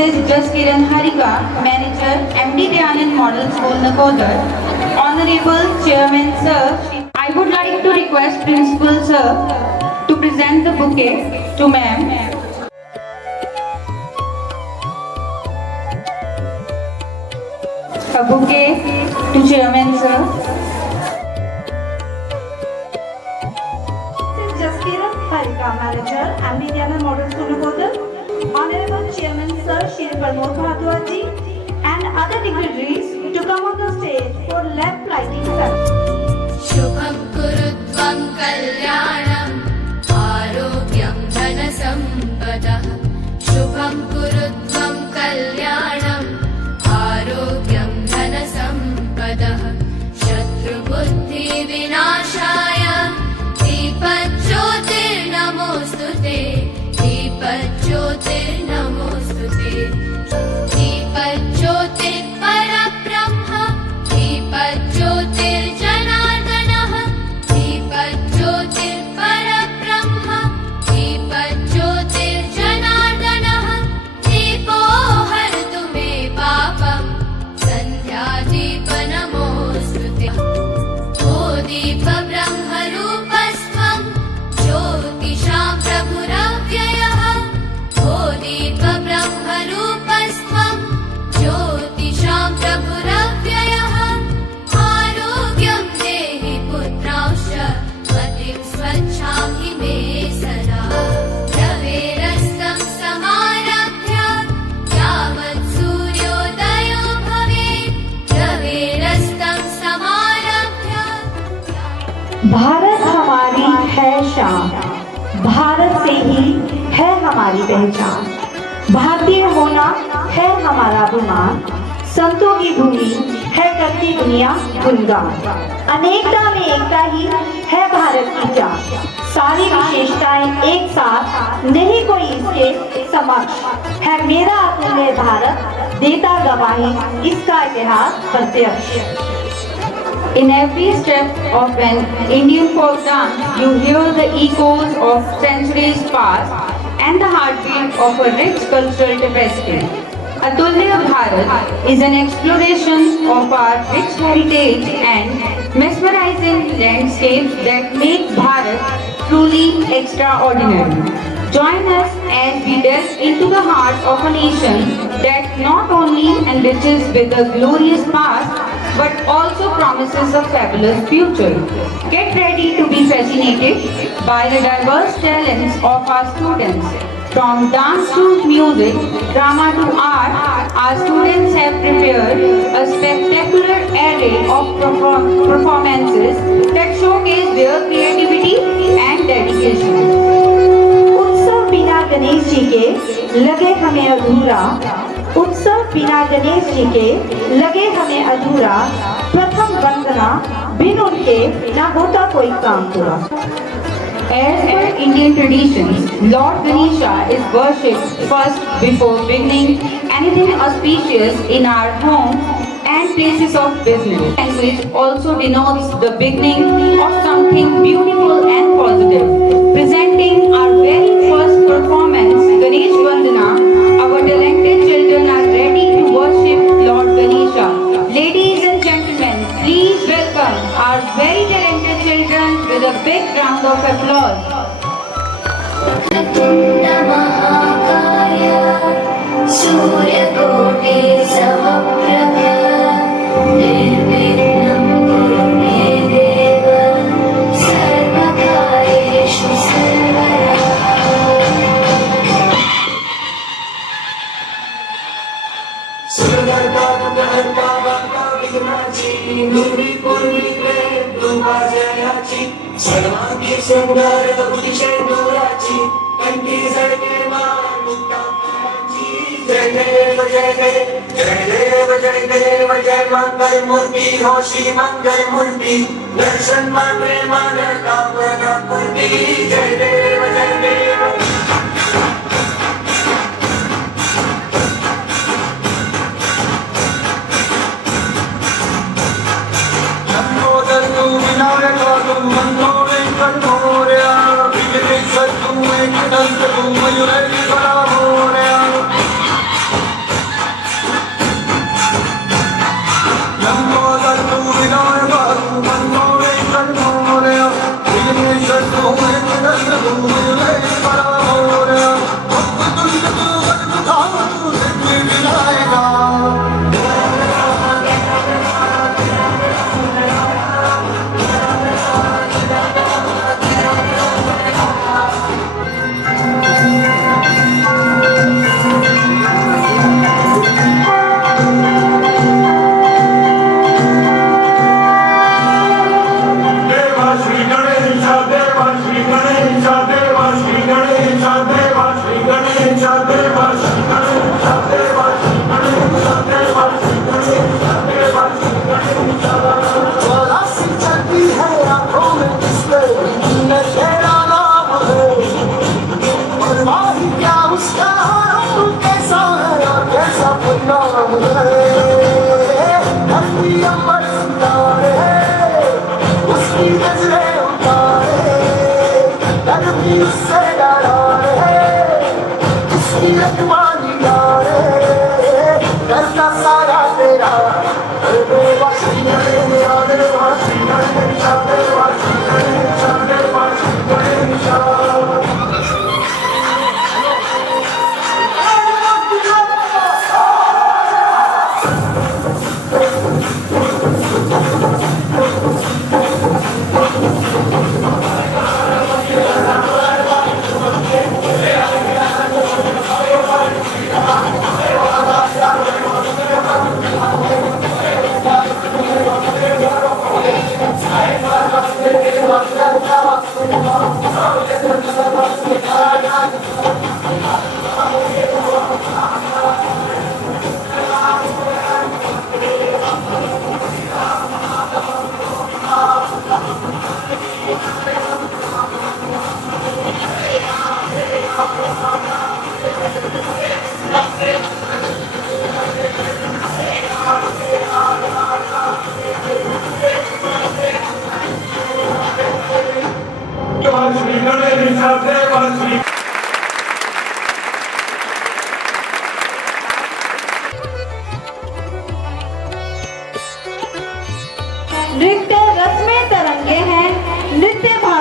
Mrs. Jaskiran Harika, Manager, MD Dayanand Model School, Nakodar. Honorable Chairman Sir, I would like to request Principal Sir to present the bouquet to Ma'am. A bouquet to Chairman Sir. Jaskiran Harika, Manager, MD Dayanand Model School, Nakodar. Honorable Chairman Sir Shri Pramod Bhardwaj ji and other dignitaries to come on the stage for lamp lighting ceremony. शुभं कुरुत्वं कल्याणम् आरोग्यं धनसम्पदः शुभं कुरुत्वं कल्याणम् आरोग्यं धनसम्पदः शत्रुबुद्धिविनाशाय दीपज्योतिर्नमोऽस्तुते दीपज्योतिर्नमोऽस्तुते दीपज्योतिर्परब्रह्म दीपज्योतिर्जनार्दनः दीपज्योतिर्परब्रह्म दीपज्योतिर्जनार्दनः दीपो हरतु मे पापं सन्ध्यादीपनमोऽस्तुते ओ दीपब्रह्मरूपस्त्वं ज्योतिषां प्रभुरव्ययः ओ दीपब्रह्मरूपस्त्वं ज्योतिषां प्रभुरव्ययः आरोग्यं देहि पुत्रांश्च मतिं स्वच्छां हि मे सदा रवेरस्तं समारभ्य यावत् सूर्योदयो भवेत् रवेरस्तं समारभ्य भारत हमारी है शान, भारत से ही है हमारी पहचान। भारतीय होना है हमारा अभिमान, संतों की भूमि है करती दुनिया गुणगान। अनेकता में एकता ही है भारत की जान, सारी विशेषताएं एक साथ नहीं कोई इसके समक्ष है मेरा अतुल्य भारत, देता गवाही इसका इतिहास प्रत्यक्ष। In every step of an Indian folk dance, you hear the echoes of centuries past and the heartbeat of a rich cultural tapestry. Atulya Bharat is an exploration of our rich heritage and mesmerizing landscapes that make Bharat truly extraordinary. Join us as we delve into the heart of a nation that not only enriches with a glorious past but also promises a fabulous future. Get ready to be fascinated by the diverse talents of our students. From dance to music, drama to art, our students have prepared a spectacular array of performances that showcase their creativity and dedication. उत्सव बिना गणेश जी के लगे हमें अधूरा, उत्सव बिना गणेश जी के लगे हमें अधूरा, प्रथम वंदना बिन उनके ना होता कोई काम पूरा। As per Indian traditions, Lord Ganesha is worshipped first before beginning anything auspicious in our homes and places of business. Language also denotes the beginning of something beautiful and positive. Presenting our very first performance, Ganesh Vandana, our talented children are ready to worship Lord Ganesha. Ladies and gentlemen, please welcome our very talented children with a big round of applause. महाकाय सूर्यकोटि समप्रभ निर्विघ्नं कुरु मे देव सर्वकार्येषु सर्वदा सर्वांगी सुंदर उदिशे डोराची कंठी सडके मान मुक्ताची जय देव जय देव जय देव जय देव जय मंगल मूर्ति हो श्री मंगल मूर्ति दर्शन मात्रे मन कामना पूर्ति जय देव जय देव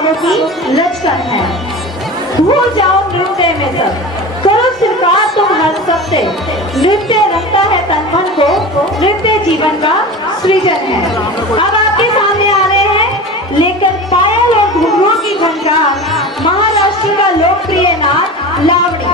तारों की लचकन है। भूल जाओ नृत्य में सब, करो स्वीकार तुम हर सत्य। नृत्य रखता है तन मन को, नृत्य जीवन का सृजन है। अब आपके सामने आ रहे हैं लेकर पायल और घुंघरू की झनकार, महाराष्ट्र का लोकप्रिय नाच लावणी।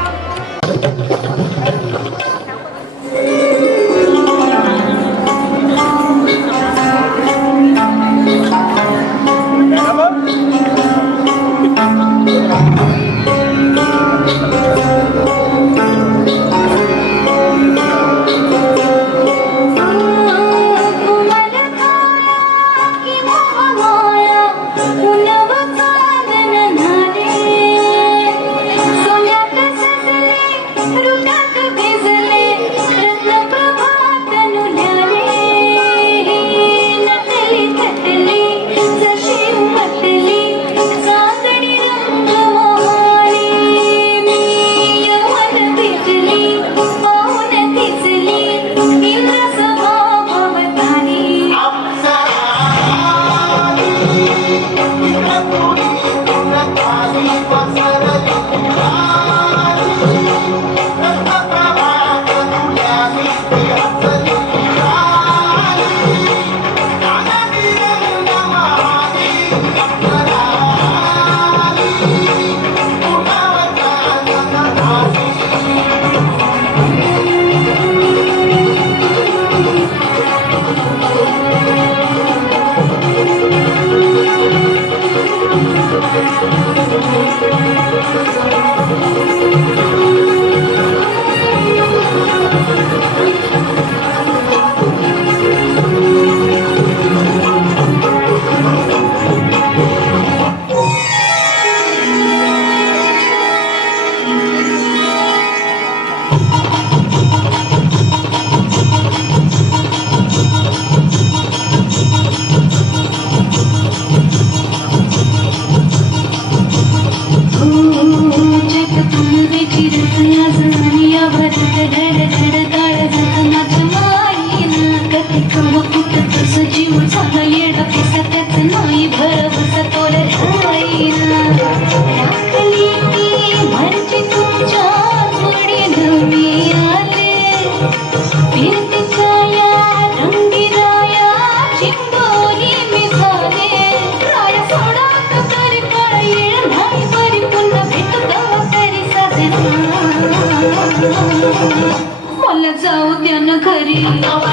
मला जाऊ द्या ना घरी, मला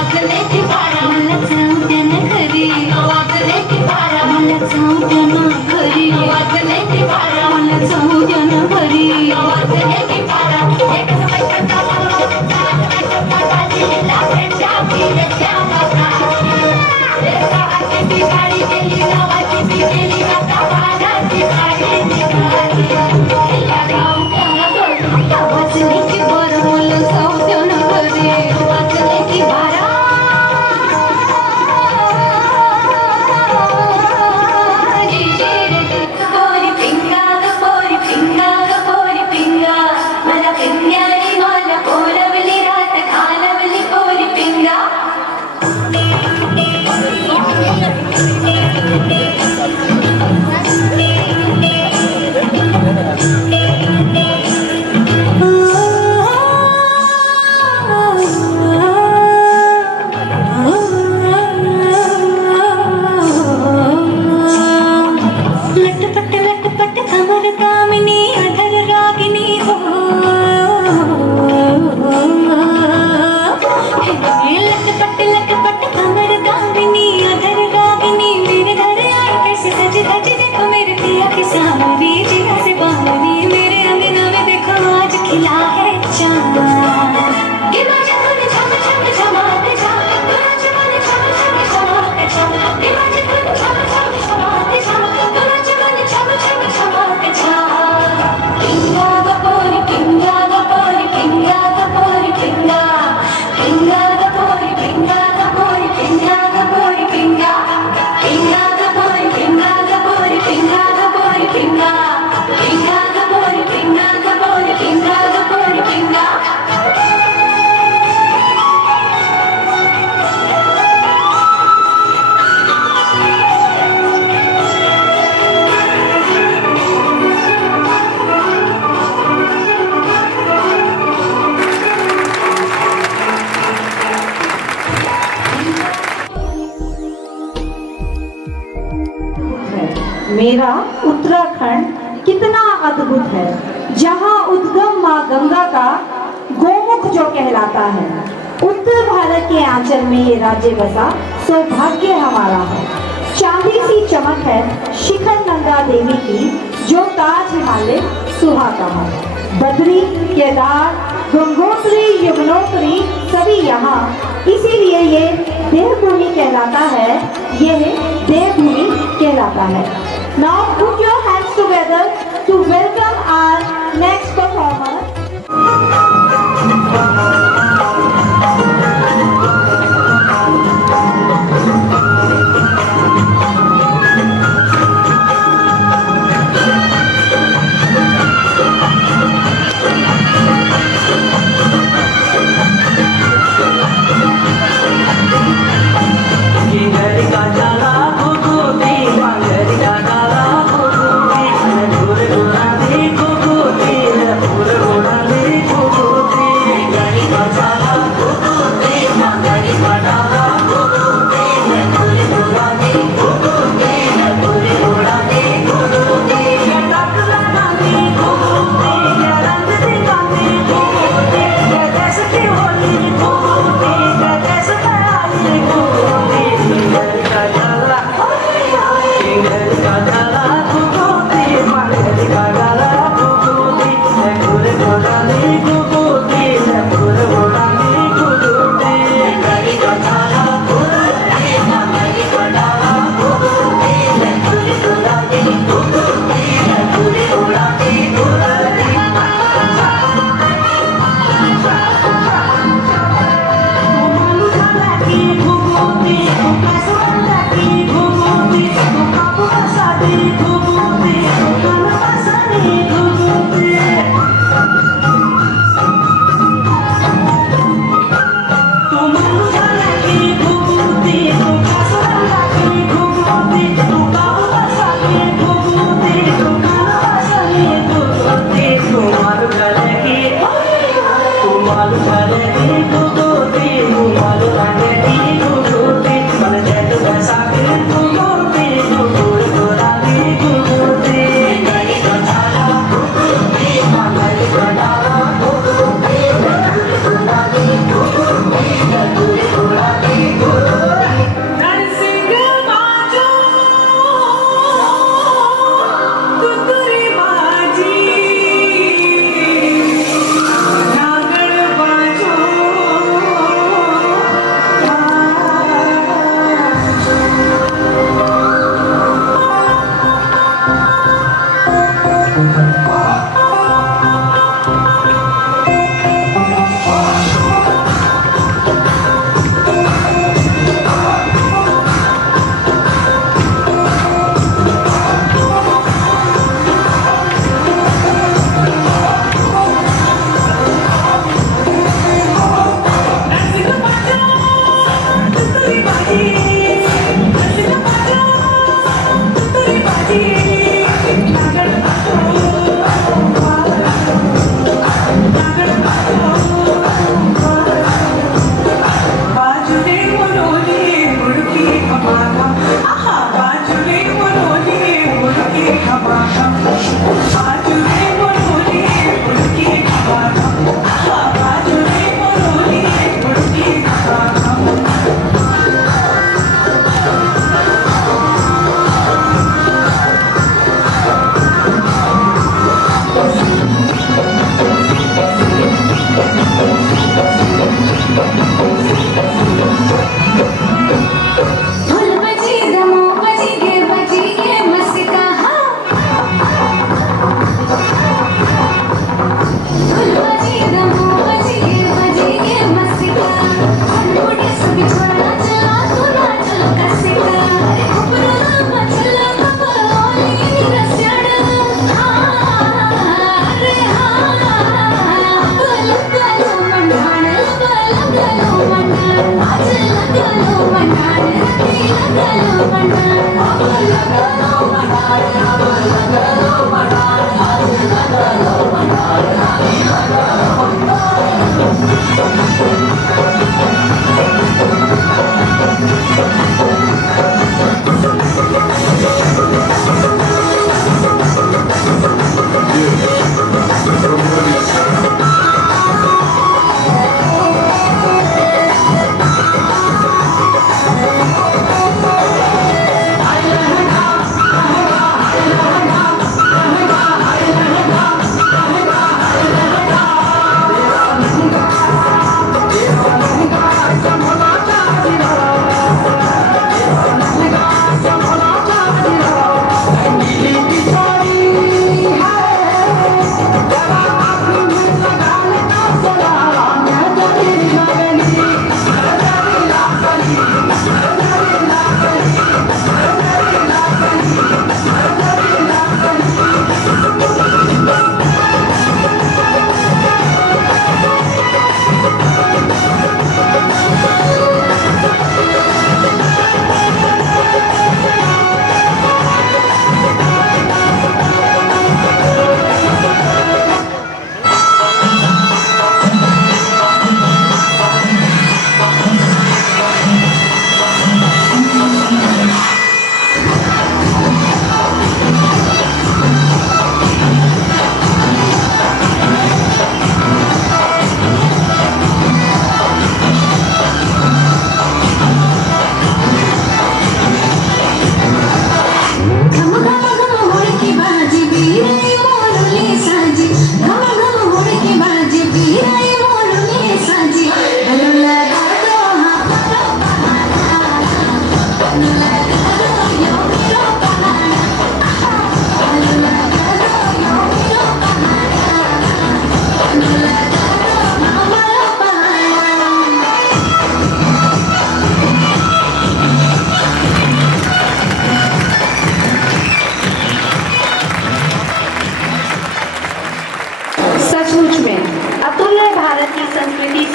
जाऊ द्या ना घरी, मला जाऊ द्या ना घरी, मला जाऊ द्या ना घरी। Pori pinga, pori pinga, pori pinga, मला मेरा उत्तराखंड कितना अद्भुत है, जहाँ उद्गम माँ गंगा का गोमुख जो कहलाता है। उत्तर भारत के आंचल में ये राज्य बसा, सौभाग्य हमारा है। चांदी सी चमक है शिखर नंदा देवी की, जो ताज हिमालय सुहाता है। बद्री, केदार, गंगोत्री, यमुनोत्री सभी यहाँ, इसीलिए ये देवभूमि कहलाता है। यह देवभूमि कहलाता है। Now put your hands together to welcome our next performer. Pura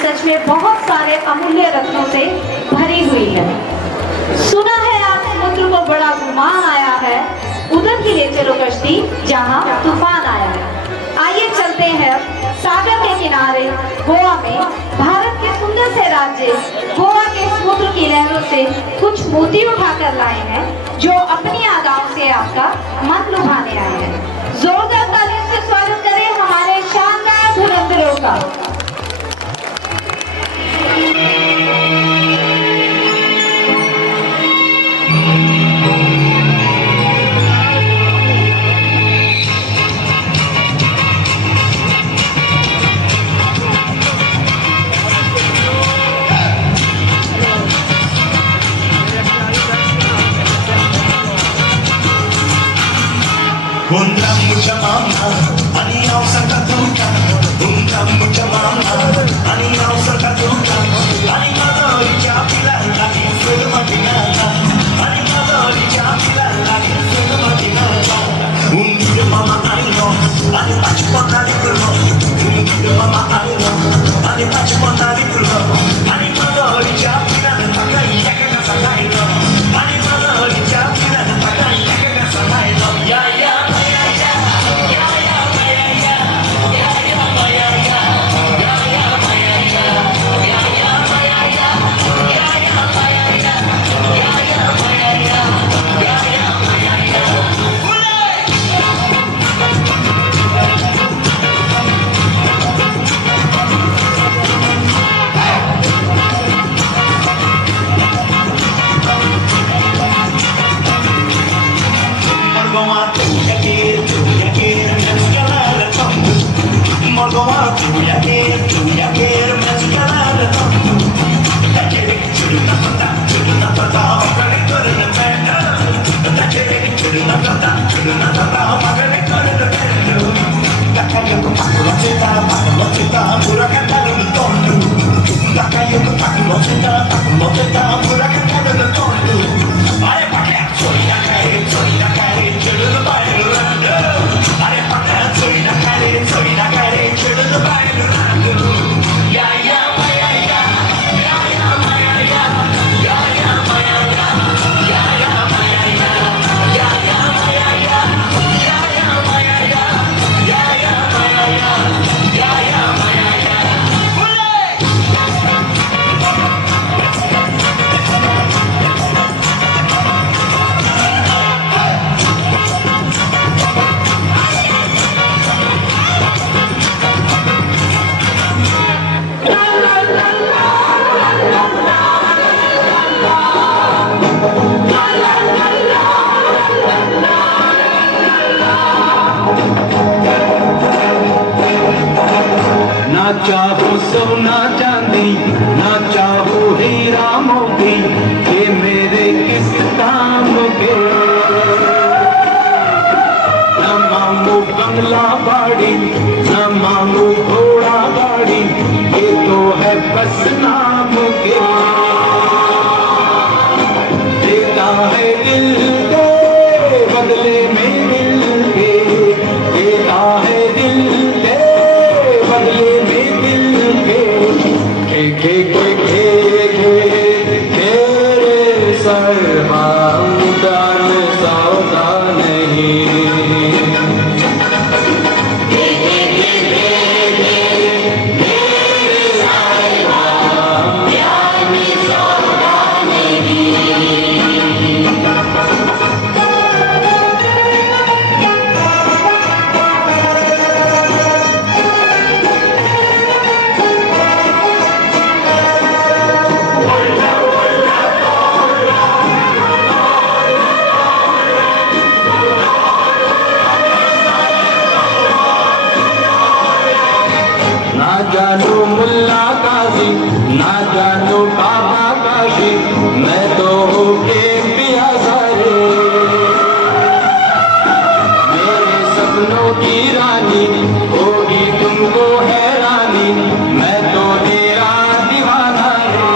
सच में बहुत सारे अमूल्य रत्नों से भरी हुई है। सुना है आज समुद्र को बड़ा तूफान आया है, उधर ही ले चलो कश्ती जहां तूफान आया है। आइए चलते हैं सागर के किनारे गोवा में, भारत के सुंदर से राज्य गोवा के समुद्र की लहरों से कुछ मोती उठाकर लाए हैं, जो अपनी अदाओं से आपका मन लुभाने आए हैं। जोरदार तालियों से स्वागत करें हमारे शानदार धुरंधरों का। Unta mucha mama, ani ausa katuka. Unta mucha mama, ani ausa katuka. Ani madori chapila, ani firma dinata. Ani madori chapila, ani firma dinata. Unta mama ani no, ani pachpona di kurlo. Unta mama ani no, ani pachpona di kurlo. Ani madori chapila, takai yakka sakai no. Ani madori chapila, takai yakka sakai no. Ya ya. ना चाहो सोना चांदी, ना चाहो हीरा मोती, ये मेरे किस काम के। न मांगू बंगला बाड़ी, न मांगू घोड़ा गाड़ी, ये तो है बस नाम के। देता है दिल के बदले में दिल के, देता है दिल के बदले में दिल के तेरे सर्वांगदान सौदा नहीं। ना जानो मुल्ला काजी, ना जानो बाबा काशी, मैं तो होके पिया सारे। मेरे सपनों की रानी होगी तुमको हैरानी, मैं तो तेरा दीवाना रे।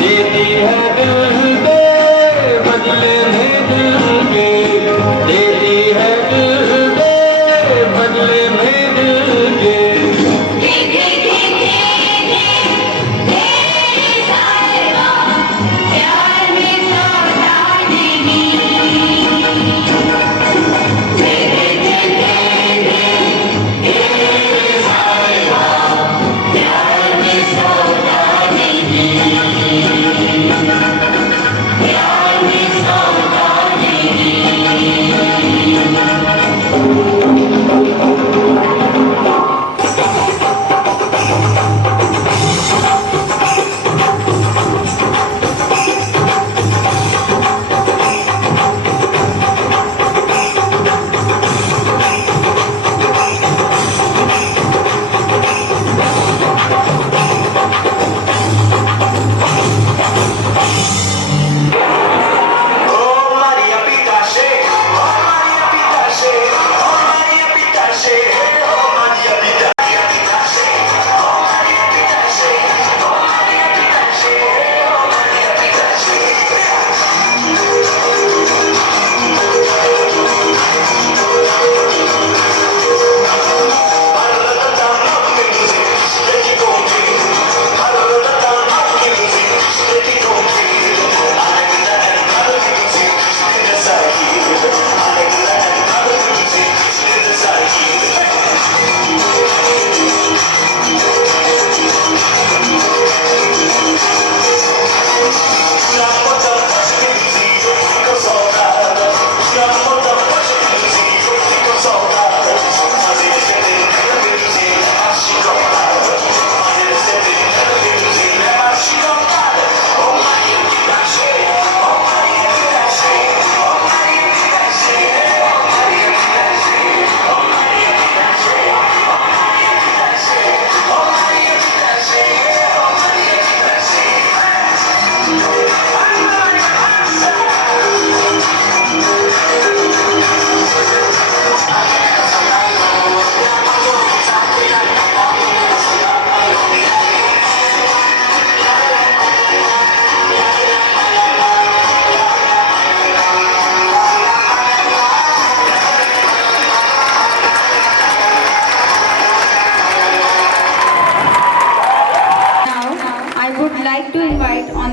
देती है दिल के बदले में दिल के, देती है दिल के बदले में दिल के।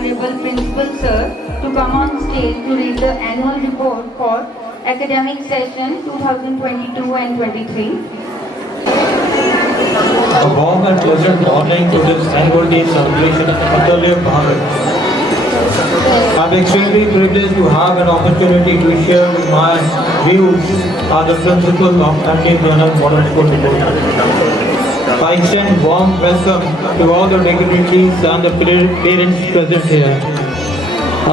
Honorable Principal Sir to come on stage to read the annual report for academic session 2022 and 23. A warm and pleasant morning to this annual day celebration of Atulya Bharat. I'm extremely privileged to have an opportunity to share my views as the principal of MD Dhyanan Model School, Nicotia. I extend warm welcome to all the dignitaries and the parents present here.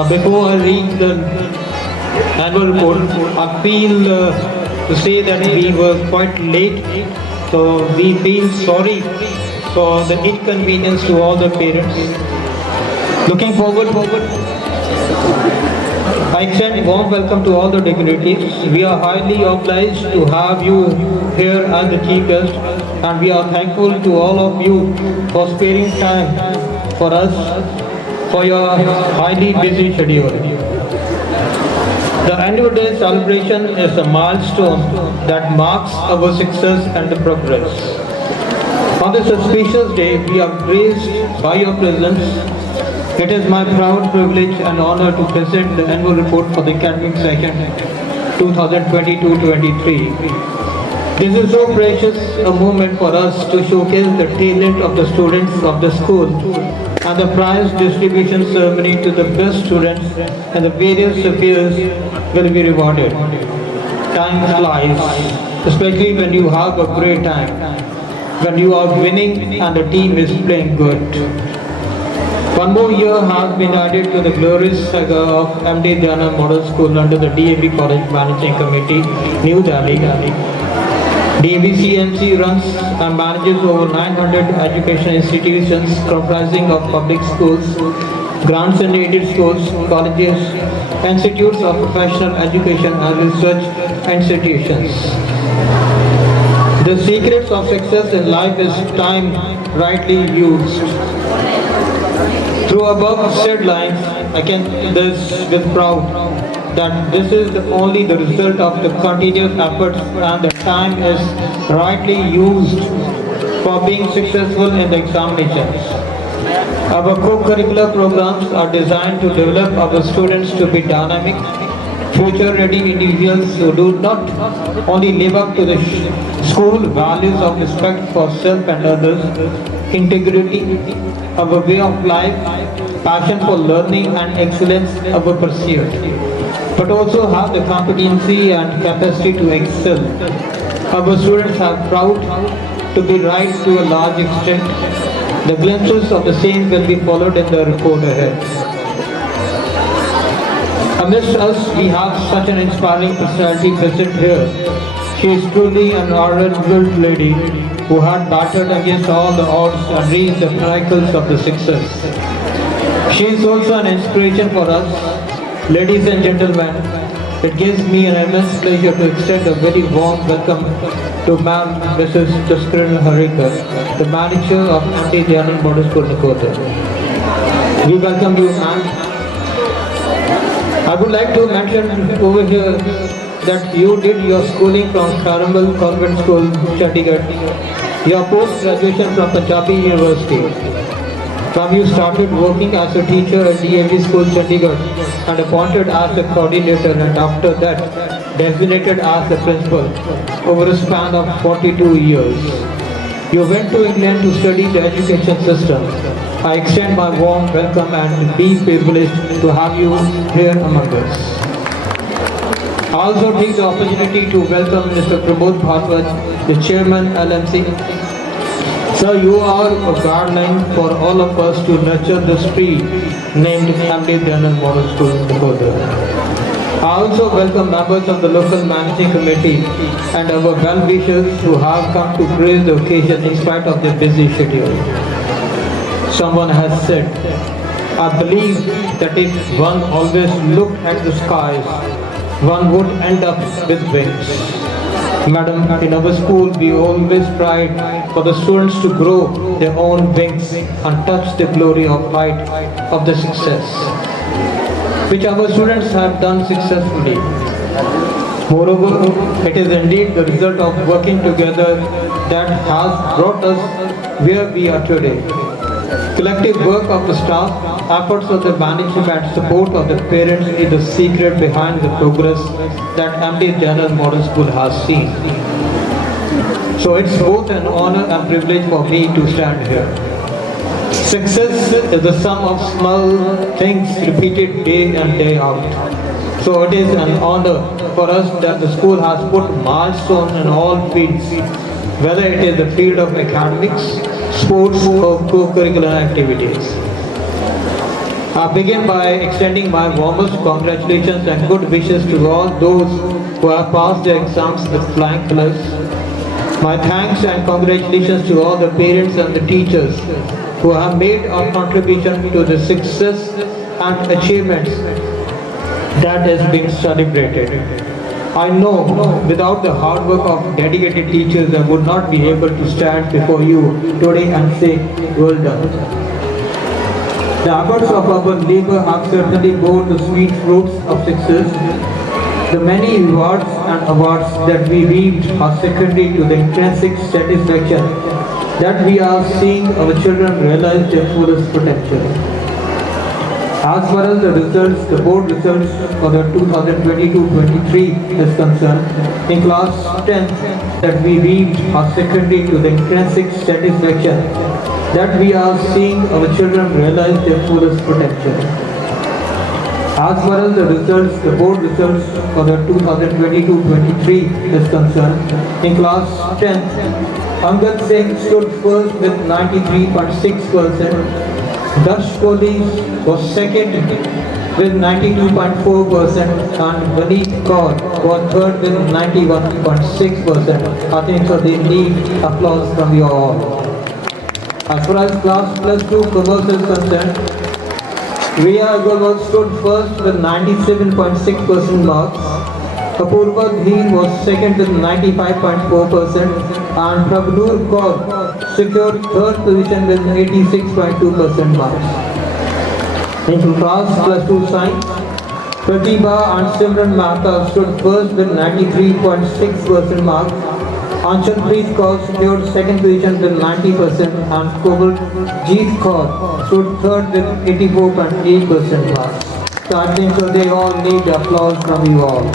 Before I read the annual report, I feel to say that we were quite late, so we feel sorry for the inconvenience to all the parents. Looking forward, I extend warm welcome to all the dignitaries. We are highly obliged to have you here as the chief guest, and we are thankful to all of you for sparing time for us for your highly busy schedule. The annual day celebration is a milestone that marks our success and progress. On this auspicious day, we are graced by your presence. It is my proud privilege and honor to present the annual report for the academic session 2022-23. This is so precious a moment for us to showcase the talent of the students of the school, and the prize distribution ceremony to the best students and the various appeals will be rewarded. Time flies, especially when you have a great time, when you are winning and the team is playing good. One more year has been added to the glorious saga of MD Dhyanan Model School under the DAV College Managing Committee, New Delhi. DAV-CMC runs and manages over 900 education institutions comprising of public schools, grants and aided schools, colleges, institutes of professional education and research institutions. The secrets of success in life is time rightly used. Through above said lines, I can say this with proud that this is only the result of the continuous efforts, and the time is rightly used for being successful in the examinations. Our co-curricular programs are designed to develop our students to be dynamic, future-ready individuals who do not only live up to the school values of respect for self and others, integrity, our way of life, passion for learning and excellence, our pursuit, but also have the competency and capacity to excel. Our students are proud to be right to a large extent. The glimpses of the same will be followed in the report ahead. Amidst us, we have such an inspiring personality present here. She is truly an ardent lady who had battled against all the odds and reached the pinnacles of the success. She is also an inspiration for us. Ladies and gentlemen, it gives me an immense pleasure to extend a very warm welcome to Ma'am Mrs. Jaskiran Harikar, the manager of MD Dhyanan Model School, Nicotia. We welcome you, ma'am. I would like to mention over here that you did your schooling from Caramal Convent School, Chandigarh, your post-graduation from Punjabi University. From you started working as a teacher at DAV School, Chandigarh, and appointed as a coordinator, and after that designated as the principal over a span of 42 years. You went to England to study the education system. I extend my warm welcome and be privileged to have you here among us. I also take the opportunity to welcome Mr. Pramod Bhartwaj, the chairman LMC. Sir, you are a guideline for all of us to nurture the tree named MD Dhyanan Model School, Nicotia. I also welcome members of the local managing committee and our well-wishers who have come to grace the occasion in spite of their busy schedule. Someone has said, I believe that if one always looked at the skies, one would end up with wings. Madam, in our school we always tried for the students to grow their own wings and touch the glory of light of the success, which our students have done successfully. Moreover, it is indeed the result of working together that has brought us where we are today. Collective work of the staff, efforts of the management and support of the parents is the secret behind the progress that MD General Model School has seen. So it's both an honor and privilege for me to stand here. Success is the sum of small things repeated day in day out. So it is an honor for us that the school has put milestones in all fields, whether it is the field of academics, sports or co-curricular activities. I begin by extending my warmest congratulations and good wishes to all those who have passed their exams with flying colors. My thanks and congratulations to all the parents and the teachers who have made a contribution to the success and achievements that is being celebrated. I know without the hard work of dedicated teachers, I would not be able to stand before you today and say, well done. The efforts of our labor have certainly borne the sweet fruits of success. The many rewards and awards that we reaped are secondary to the intrinsic satisfaction that we are seeing our children realize their fullest potential. As far as the results, the board results for the 2022-23 is concerned, in class 10 that we reaped are secondary to the intrinsic satisfaction that we are seeing our children realize their fullest potential. As far as the results, the board results for the 2022-23 is concerned, in class 10, Angad Singh stood first with 93.6%. Darsh Kohli was second with 92.4% and Vaneet Kaur was third with 91.6%. I think so they need applause from you all. As far as class plus 2 commerce is concerned, Riya Agarwal stood first with 97.6% marks. Apurva Dhir was second with 95.4% and Prabhudur Kaur secured third position with 86.2% marks. In class plus 2 science, Pratibha and Simran Mehta stood first with 93.6% marks. Anchalpreet Kaur secured second position with 90% and Komaljeet Kaur stood third with 84.8% marks. So I think so they all need applause from you all.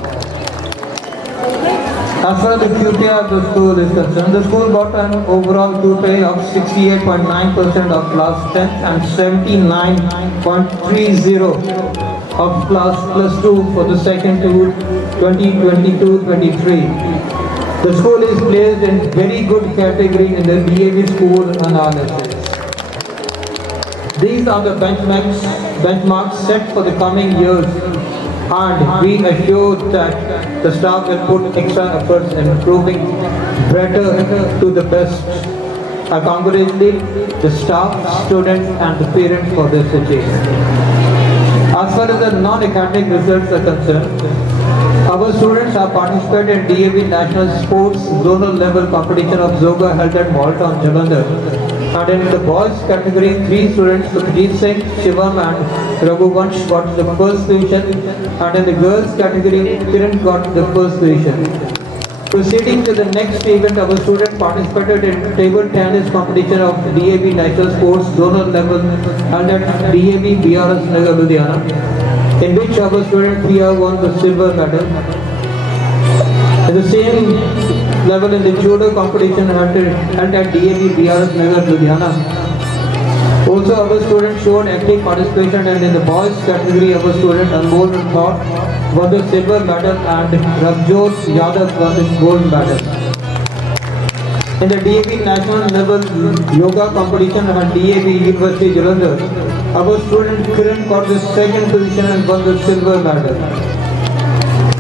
As far as the QPA of the school is concerned, the school got an overall QPA of 68.9% of class 10 and 79.30 of class plus 2 for the second to 2022-23. The school is placed in very good category in the DAV school analysis. These are the benchmarks set for the coming years, and we assure that the staff will put extra efforts in improving better to the best. I congratulate the staff, students and the parents for this achievement. As far as the non-academic results are concerned, our students have participated in DAV National Sports Zonal Level Competition of Zoga held at Malta on Jalandhar. And in the boys category, 3 students, Sukhjit Singh, Shivam and Raghuvansh got the first position, and in the girls category, Kiran got the first position. Proceeding to the next event, our student participated in table tennis competition of DAV National Sports Zonal Level held at DAV BRS Nagar, Ludhiana, in which our student Priya won the silver medal. In the same level in the judo competition held at DAV BRS Nagar, Ludhiana. Also our student showed active participation, and in the boys category our student Anmol Thought won the silver medal and Rabjot Yadav won the gold medal. In the DAV national level yoga competition at DAV University Jalandhar, our student Kiran got the second position and won the silver medal.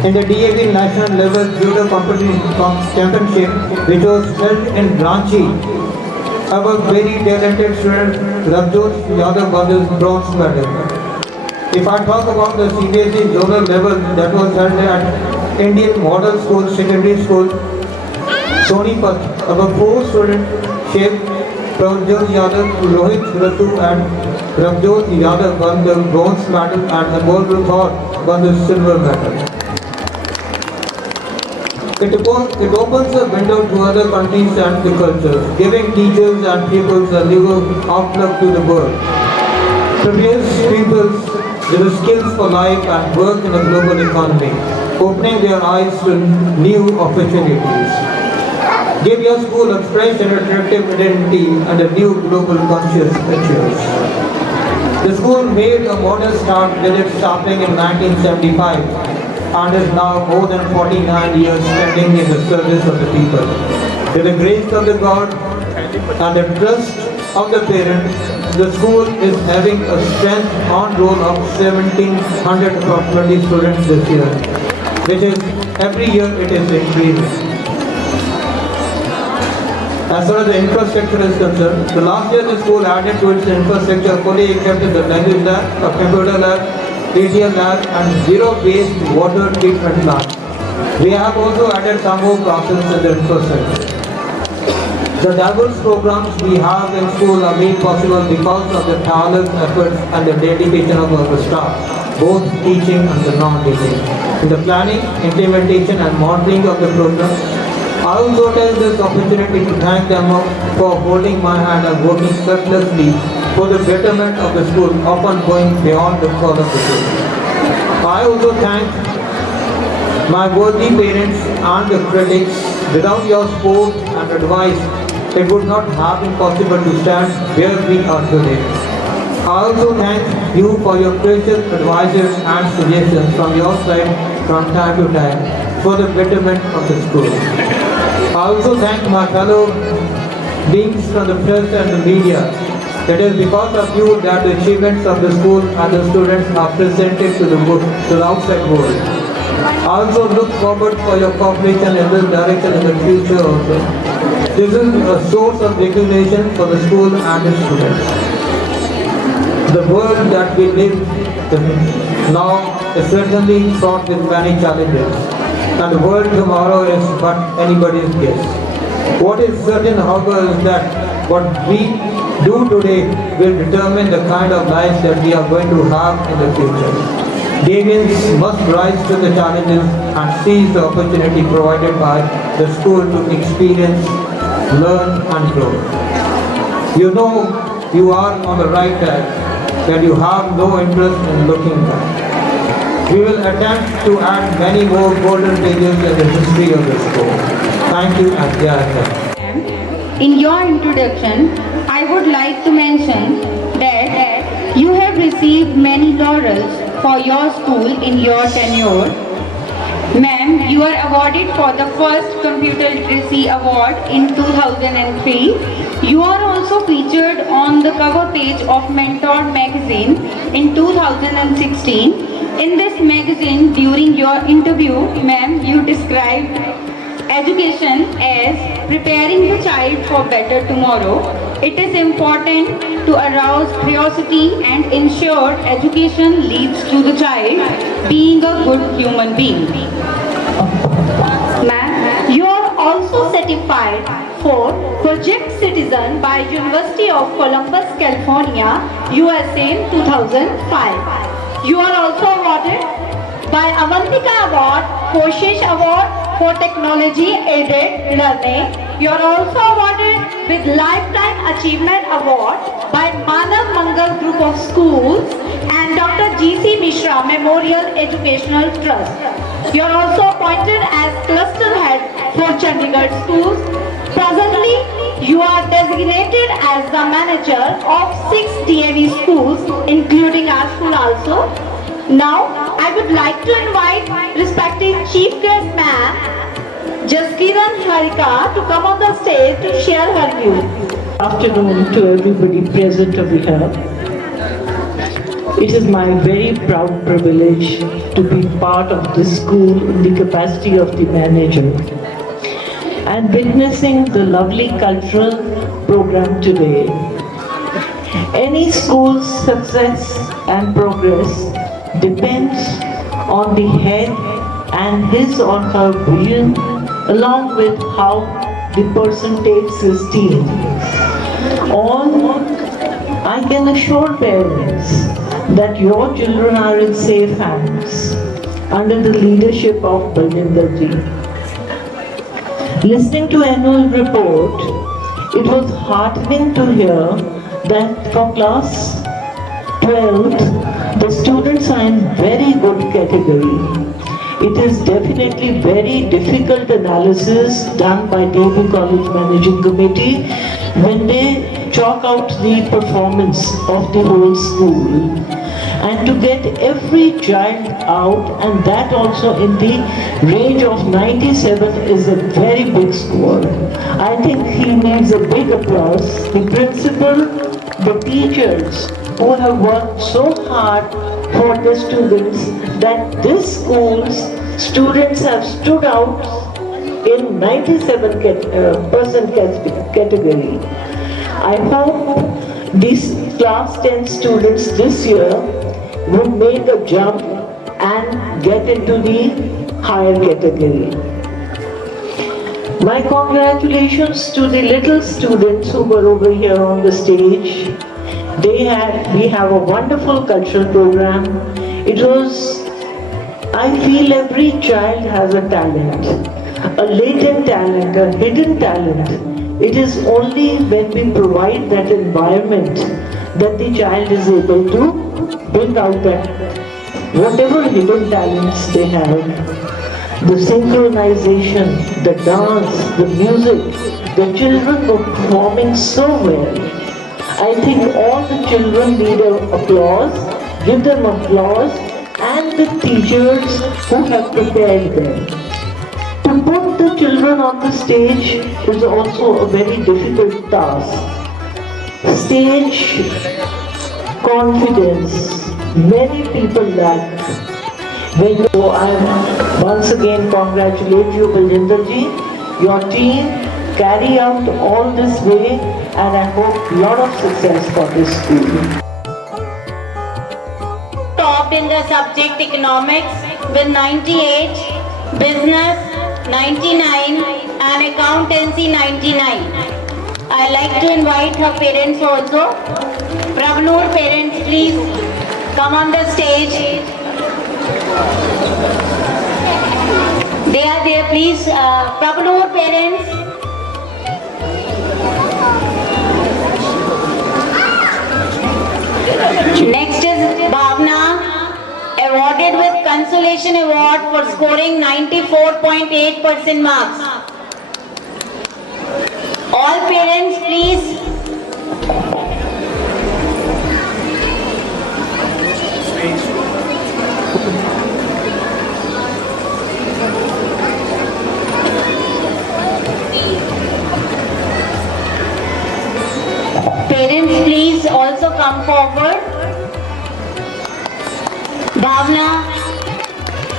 In the DAV national level judo championship, which was held in Ranchi, our very talented student Rabjot Yadav won the bronze medal. If I talk about the CBSE zonal level that was held at Indian Model School Secondary School, Sonipat, our 4 students, Sheikh Prabhjot Yadav, Rohit Ratu and Rabjot Yadav won the bronze medal and Anmol Thought won the silver medal. It opens a window to other countries and the cultures, giving teachers and pupils a new outlook to the world. prepares people with the skills for life and work in a global economy, opening their eyes to new opportunities. Give your school a fresh and attractive identity and a new global conscious pictures. The school made a modest start with its starting in 1975 and is now more than 49 years standing in the service of the people. With the grace of the God and the trust of the parents, the school is having a strength on roll of 1,700 approximately students this year, which is every year it is increasing. As far as the infrastructure is concerned, the last year the school added to its infrastructure fully equipped with the language lab, a computer lab, ATM lab and zero-waste water treatment plant. We have also added some more classes in the infrastructure. The diverse programs we have in school are made possible because of the tireless efforts and the dedication of our staff, both teaching and the non-teaching. In the planning, implementation and monitoring of the program, I also take this opportunity to thank them for holding my hand and working selflessly for the betterment of the school, often going beyond the call of the school. I also thank my worthy parents and the critics. Without your support and advice, it would not have been possible to stand where we are today. I also thank you for your precious advices and suggestions from your side from time to time for the betterment of the school. I also thank my fellow beings from the press and the media. It is because of you that the achievements of the school and the students are presented to the outside world. I also look forward for your cooperation in this direction in the future also. This is a source of recognition for the school and its students. The world that we live in now is certainly fraught with many challenges, and the world tomorrow is but anybody's guess. What is certain, however, is that what we do today will determine the kind of life that we are going to have in the future. Deviants must rise to the challenges and seize the opportunity provided by the school to experience, learn and grow. You know you are on the right track, that you have no interest in looking back. We will attempt to add many more golden pages in the history of the school. Thank you and Jai Hind. In your introduction, I would like to mention that you have received many laurels for your school in your tenure. Ma'am, you are awarded for the first Computer Literacy Award in 2003. You are also featured on the cover page of Mentor magazine in 2016. In this magazine, during your interview, ma'am, you described education as preparing the child for better tomorrow. It is important to arouse curiosity and ensure education leads to the child being a good human being. Ma'am, you are also certified for Project Citizen by University of Columbus, California, USA in 2005. You are also awarded by Avantika Award, Koshish Award for Technology Aided Learning. You are also awarded with Lifetime Achievement Award by Manav Mangal Group of Schools and Dr. G.C. Mishra Memorial Educational Trust. You are also appointed as Cluster Head for Chandigarh Schools. Presently, you are designated as the manager of 6 DAV schools, including our school also. Now, I would like to invite respected Chief Guest Ma'am, Jaskiran Harika, to come on the stage to share her view. Afternoon to everybody present over here. It is my very proud privilege to be part of this school in the capacity of the manager and witnessing the lovely cultural program today. Any school's success and progress depends on the head and his or her vision, along with how the person takes his team. I can assure parents that your children are in safe hands under the leadership of Baljinder ji. Listening to annual report, it was heartening to hear that for class 12th, the students are in very good category. It is definitely very difficult analysis done by DAV College Managing Committee when they chalk out the performance of the whole school. And to get every child out, and that also in the range of 97, is a very big score. I think he needs a big applause. The principal, the teachers who have worked so hard for the students, that this school's students have stood out in 97% category. I hope these class 10 students this year will make a jump and get into the higher category. My congratulations to the little students who were over here on the stage. We have a wonderful cultural program. I feel every child has a talent, a latent talent, a hidden talent. It is only when we provide that environment that the child is able to bring out that whatever hidden talents they have. The synchronization, the dance, the music, the children were performing so well. I think all the children need applause, give them applause, and the teachers who have prepared them. To put the children on the stage is also a very difficult task. Stage confidence, many people lack. So I once again congratulate you, Baljinder ji, your team, carry out all this way, and I hope a lot of success for this school. Topped in the subject economics with 98, business 99 and accountancy 99. I like to invite her parents also. Prabhnoor parents, please come on the stage. They are there, please. Prabhnoor parents. Next is Bhavna, awarded with consolation award for scoring 94.8% marks. All parents, please. Parents, please also come forward. Bhavna,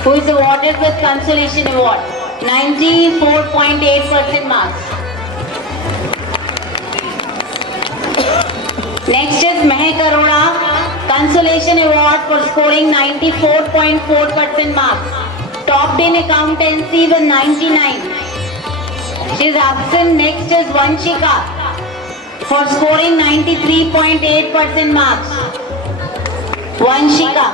who is awarded with consolation award, 94.8% marks. Next is Mehak Arora, consolation award for scoring 94.4% marks. Topped in accountancy with 99. She is absent. Next is Vanshika for scoring 93.8% marks. Vanshika.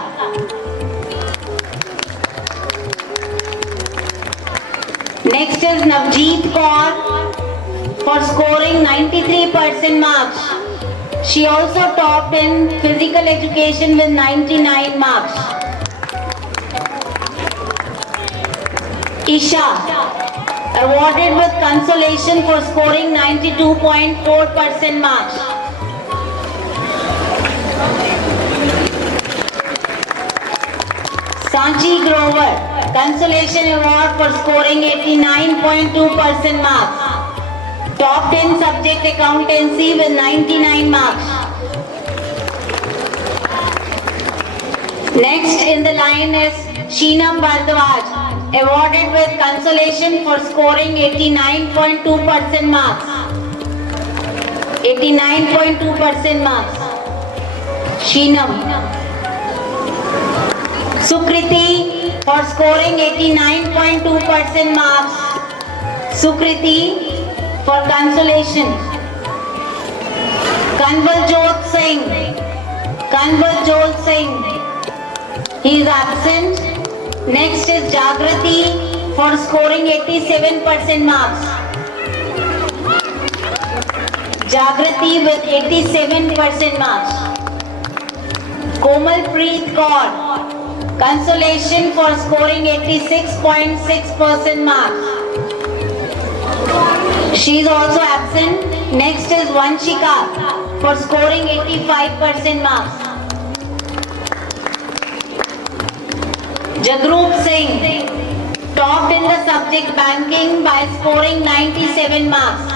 Next is Navjeet Kaur for scoring 93% marks. She also topped in physical education with 99 marks. Isha, awarded with consolation for scoring 92.4% marks. Sanchi Grover, consolation award for scoring 89.2% marks. Topped in subject accountancy with 99 marks. Next in the line is Sheenam Bhardwaj, awarded with consolation for scoring 89.2% marks. 89.2% marks. Sheenam. Sukriti for scoring 89.2% marks. Sukriti for consolation. Kanwaljot Singh. Kanwaljot Singh. He is absent. Next is Jagrati for scoring 87% marks. Jagrati with 87% marks. Komalpreet Kaur, consolation for scoring 86.6% marks. She is also absent. Next is Vanshika for scoring 85% marks. Jagrup Singh topped in the subject banking by scoring 97 marks.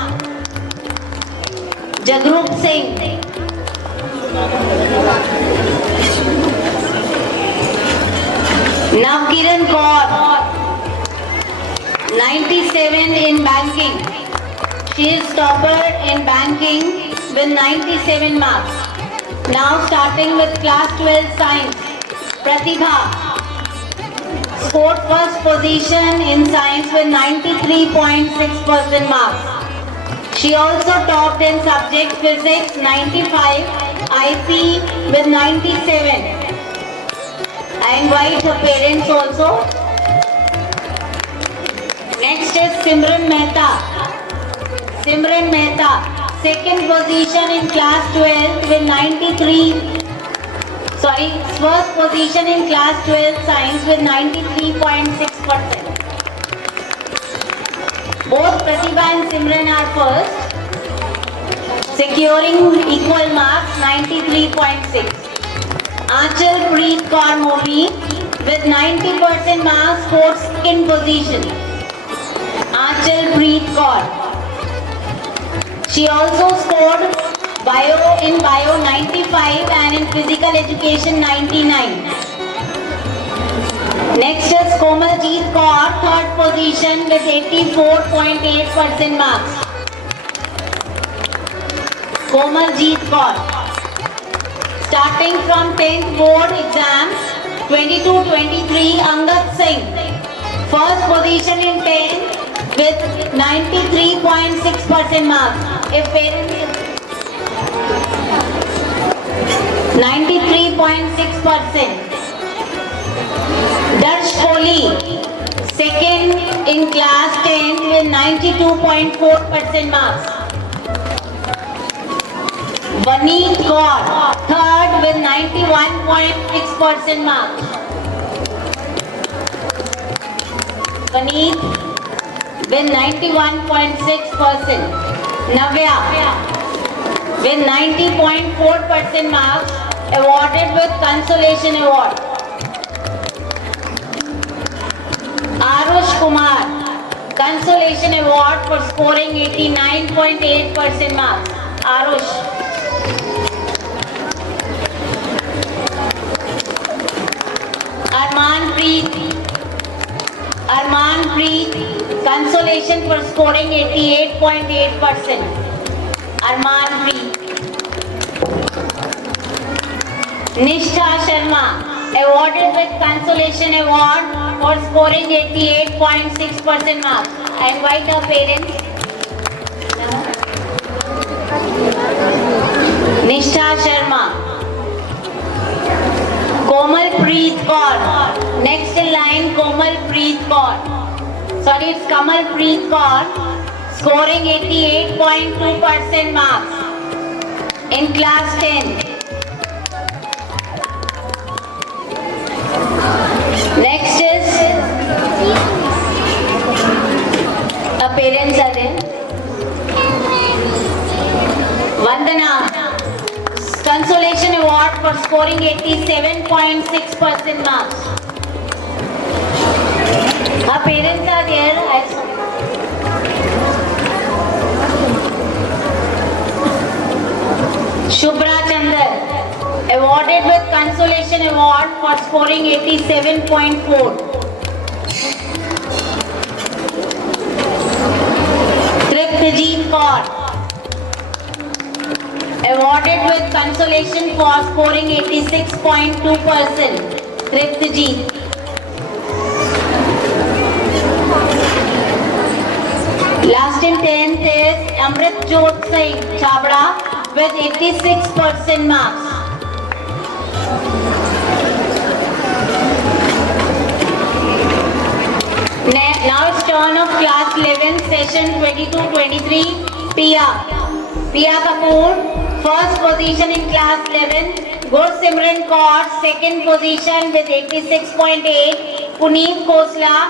Jagrup Singh. Navkiran Kaur, 97 in banking. She is topper in banking with 97 marks. Now starting with class 12 science. Pratibha scored first position in science with 93.6% marks. She also topped in subject physics 95, IP with 97. I invite her parents also. Next is Simran Mehta. Simran Mehta, second position in class 12 with 93. First position in class 12 science with 93.6%. Both Pratibha and Simran are first, securing equal marks 93.6. Aanchal Preet Kaur Movi with 90% marks scored second position. Aanchal Preet Kaur. She also scored in bio 95 and in physical education 99. Next is Komaljeet Kaur, third position with 84.8% marks. Komaljeet Kaur. Starting from 10th board exams 22-23, Angad Singh, first position in 10th with 93.6% marks. If parents 93.6%. Darsh Kohli, second in class 10 with 92.4% marks. Vaneet Kaur, third with 91.6% marks. Vaneet with 91.6%. Navya with 90.4% marks, awarded with consolation award. Arush Kumar, consolation award for scoring 89.8% marks. Arush. Arman Preet, consolation for scoring 88.8%. Arman Preet. Nishtha Sharma, awarded with consolation award for scoring 88.6% marks. I invite our parents. Nishtha Sharma. Komalpreet Kaur. Next in line, Komalpreet Kaur. It's Kamalpreet Kaur, scoring 88.2% marks in class 10. Next is parents are there. Vandana, consolation award for scoring 87.6% marks. Her parents are there. Shubhra Chandar, awarded with consolation award for scoring 87.4. Triptjeet Kaur, awarded with consolation for scoring 86.2%. Triptjeet. Last in 10th is Amritjot Singh Chabra with 86% marks. Now it's turn of class 11 session 22-23 Pia Kapoor, first position in class 11. Gursimran Kaur, second position with 86.8. Puneet Khosla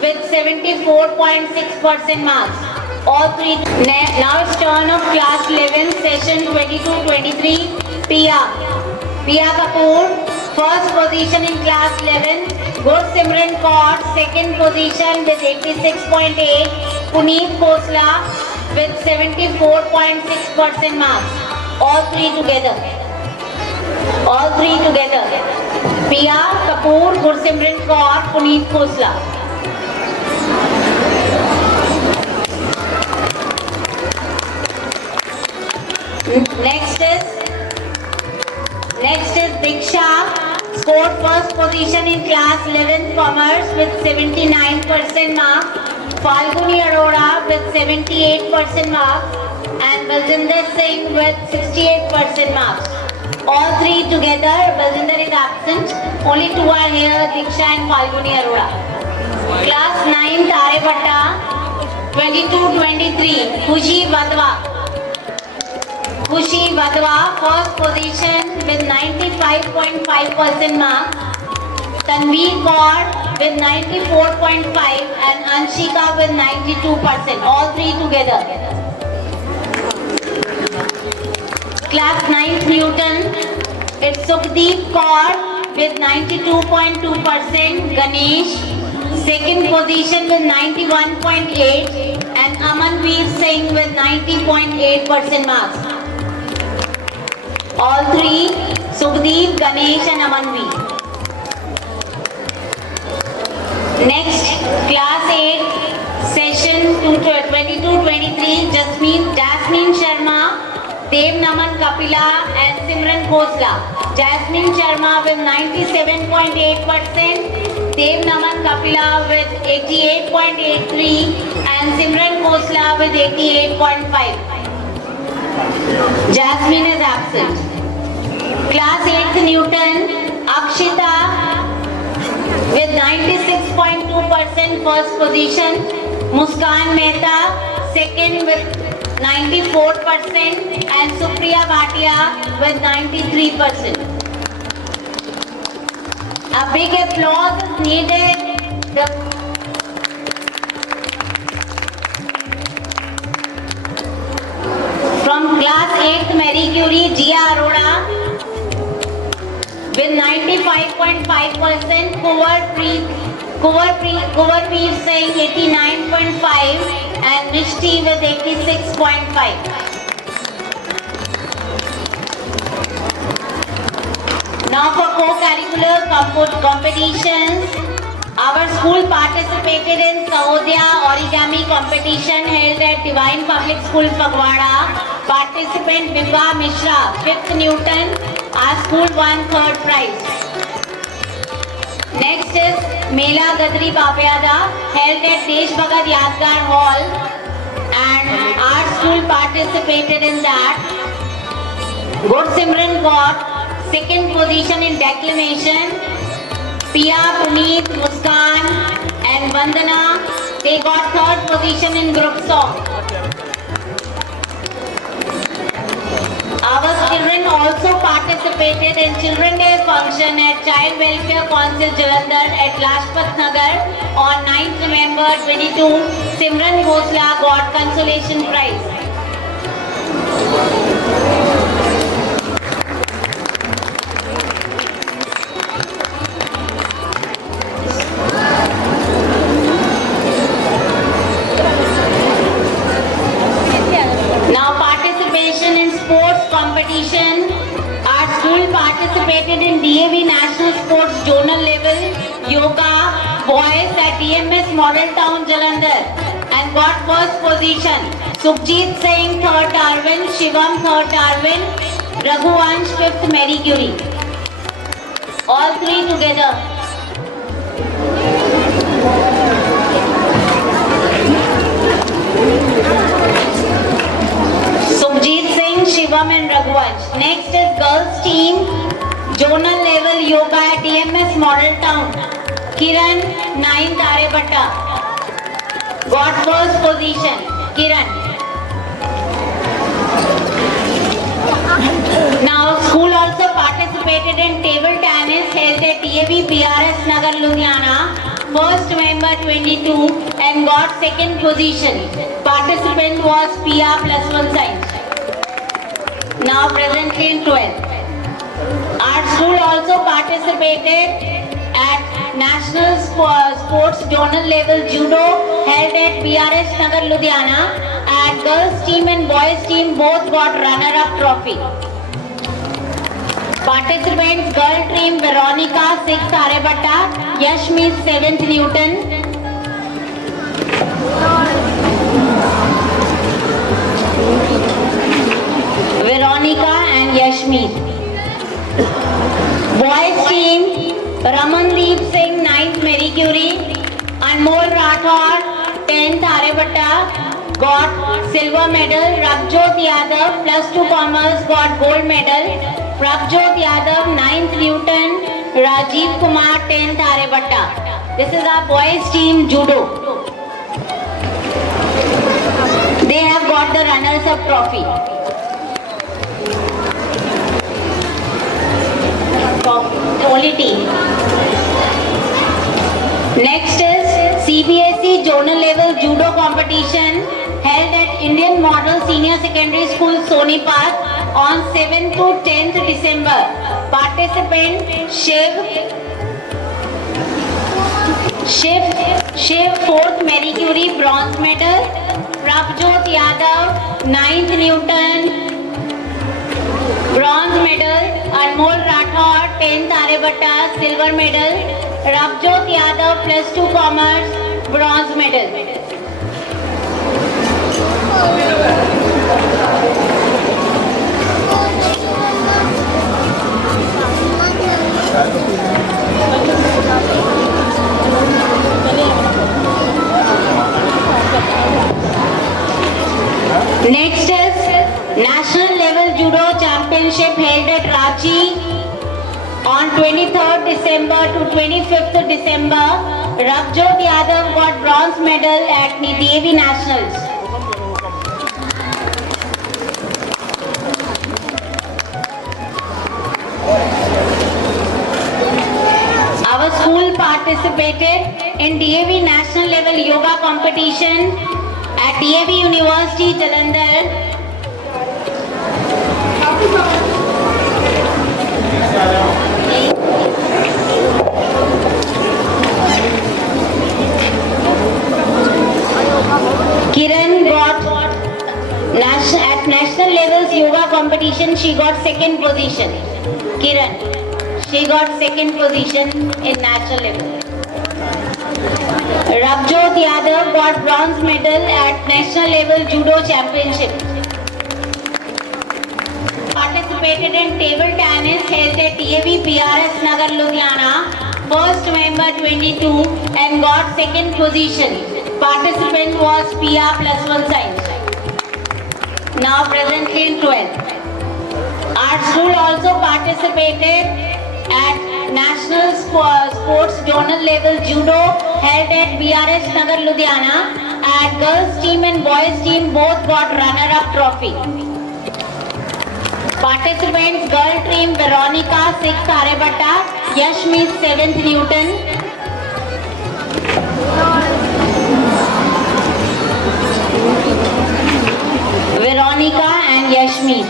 with 74.6% marks. All three. Now it's turn of class 11, session 22-23. Pia Kapoor, first position in class 11. Gursimran Kaur, second position with 86.8. Puneet Khosla with 74.6% marks. All three together. Pia Kapoor, Gursimran Kaur, Puneet Khosla. Next is Diksha, scored first position in class 11 commerce with 79% marks. Falguni Arora with 78% marks and Baljinder Singh with 68% marks. All three together. Baljinder is absent. Only two are here, Diksha and Falguni Arora. Class 9 Tarebhatta 22-23. Khushi Wadhwa, first position with 95.5% marks. Tanveer Kaur with 94.5 and Anshika with 92%. All three together. Class 9th Newton, it's Sukhdeep Kaur with 92.2%. Ganesh, second position with 91.8 and Amanveer Singh with 90.8% marks. All three, Sukhdeep, Ganesh and Amanveer. Next, class 8, session 22-23, Jasmine Sharma, Dev Naman Kapila and Simran Khosla. Jasmine Sharma with 97.8%, Dev Naman Kapila with 88.83 and Simran Khosla with 88.5. Jasmine is absent. Class 8th Newton, Akshita with 96.2% first position. Muskan Mehta, second with 94% and Supriya Bhatia with 93%. A big applause is needed. From class 8th Marie Curie, Jia Arora with 95.5%, Kuvarpreet Singh 89.5 and Mishti with 86.5. Now for co-curricular competitions, our school participated in Sahodya origami competition held at Divine Public School, Fagwada. Participant Vibha Mishra, 5th Newton, our school won 3rd prize. Next is Mela Gadri Babayada held at Desh Bhagat Yadgar Hall and our school participated in that. Gursimran got 2nd position in declamation. Pia, Puneet, Muskan and Vandana, they got 3rd position in group song. Our children also participated in Children Day function at Child Welfare Council Jalandhar at Lajpat Nagar on 9th November 22. Simran Khosla got consolation prize. Our school participated in DAV National Sports Zonal Level Yoga Boys at DMS Model Town Jalandhar and got 1st position. Sukhjeet Singh 3rd Darwin, Shivam 3rd Darwin, Raghuvansh 5th Marie Curie. All three together. Sukhjeet Singh, Shivam and Raghuvansh. Next is girls team, zonal level yoga at DMS Model Town. Kiran, 9th Tarebhatta. Got 1st position. Kiran. DAV PRS Nagar Ludhiana, first member 22 and got second position. Participant was PR plus 1 science. Now presently in 12th. Our school also participated at National Sports Zonal Level Judo held at PRS Nagar Ludhiana, and girls team and boys team both got runner-up trophy. Participants: girl team Veronica 6th Aryabhatta, Yashmeet 7th Newton. Veronica and Yashmeet. Boys team Ramandeep Singh 9th Marie Curie, Anmol Rathod 10th Aryabhatta got silver medal. Prabjot Yadav plus 2 commerce got gold medal. Prabjot Yadav 9th Newton, Rajiv Kumar 10th Aryabhatta. This is our boys team judo. They have got the runners up trophy. Only team. Next is CBSE Zonal Level Judo Competition held at Indian Model Senior Secondary School Sonipat on 7th to 10th December. Participant Shiv 4th Marie Curie bronze medal. Prabjot Yadav 9th Newton bronze medal. Anmol Rathod 10th Aryabhatta silver medal. Prabjot Yadav plus 2 commerce bronze medal. Next is National Level Judo Championship held at Ranchi on 23rd December to 25th December. Prabjot Yadav got bronze medal at DAV Nationals. Our school participated in DAV National Level Yoga Competition at DAV University, Jalandhar. Kiran got at national levels yoga competition. She got second position. Kiran, she got second position in national level. Prabjot Yadav got bronze medal at national level judo championship. Participated in table tennis held at DAV PRS Nagar Ludhiana, first member 22 and got second position. Participant was PR plus 1 science. Now presently in 12th. Our school also participated at National Sports Zonal Level Judo held at BRS Nagar Ludhiana, and girls team and boys team both got runner-up trophy. Participants: girl team Veronica 6th Aryabhatta, Yashmeet 7th Newton. Veronica and Yashmeet.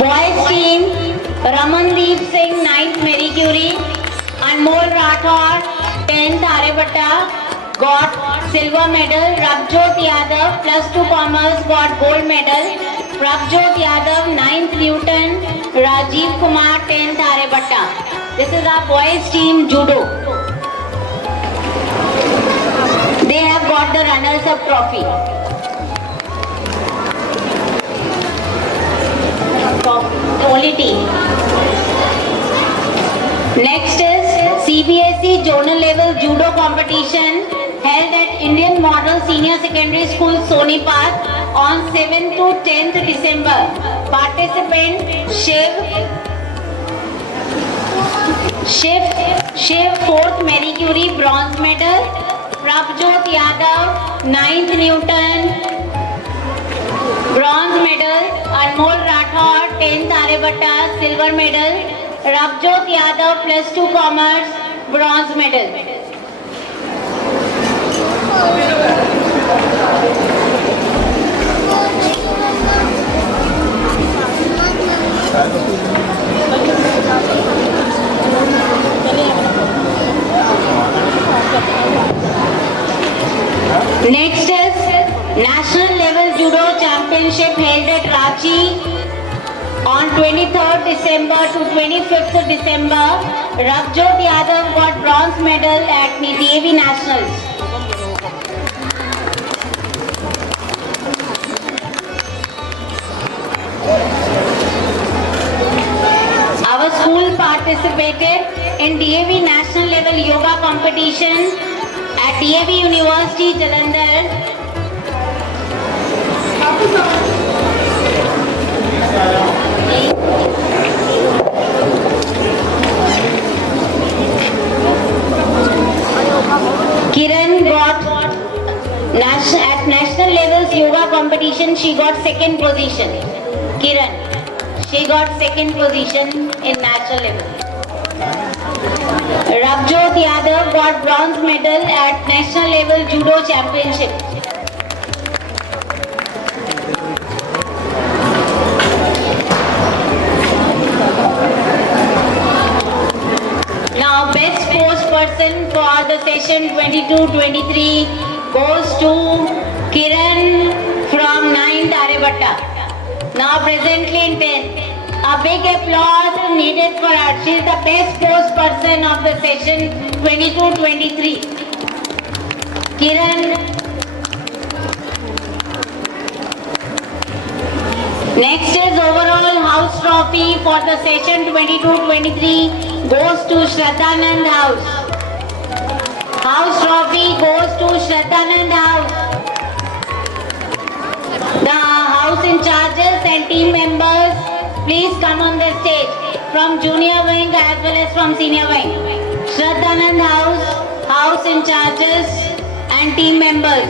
Boys team Ramandeep Singh 9th Marie Curie, Anmol Rathod 10th Aryabhatta got silver medal. Prabjot Yadav plus 2 commerce got gold medal. Prabjot Yadav 9th Newton, Rajiv Kumar 10th Aryabhatta. This is our boys team judo. They have got the runners-up trophy. Only team. Next is CBSE Zonal Level Judo Competition held at Indian Model Senior Secondary School Sonipat on 7th to 10th December. Participant Shiv 4th Marie Curie bronze medal. Prabjot Yadav 9th Newton bronze medal. Anmol Rathod 10th Aryabhatta silver medal. Rabjot Yadav, +2 Commerce, bronze medal. Next is National Level Judo Championship held at Ranchi on 23rd December to 25th December. Rabjot Yadav got bronze medal at DAV Nationals. Our school participated in DAV National Level Yoga Competition at DAV University, Jalandhar. Kiran got at national levels yoga competition. She got second position. Kiran, she got second position in national level. Rabjot Yadav got bronze medal at national level judo championship. Now best sports person for the session 22-23 goes to Kiran from 9th Aryabhatta. Now presently in 10th. A big applause is needed for her. She is the best sports person of the session 22-23. Kiran. Next is overall house trophy for the session 22-23 goes to Shraddhanand House. House trophy goes to Shraddhanand House. The house in charges and team members, please come on the stage from junior wing as well as from senior wing. Shraddhanand House, house in charges and team members.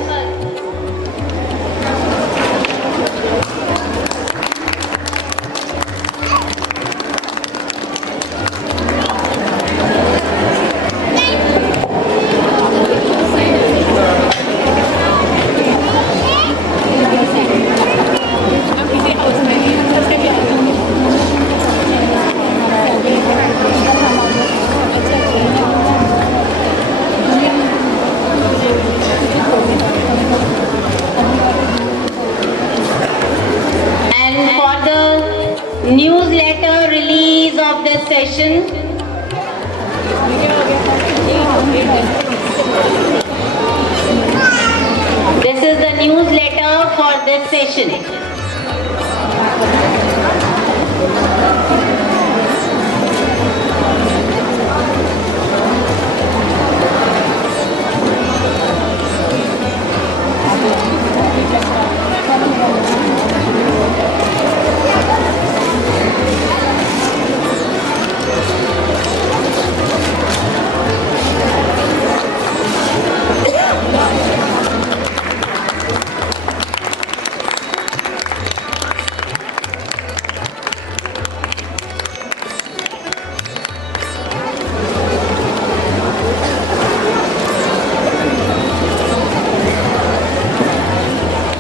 Newsletter release of this session. This is the newsletter for this session.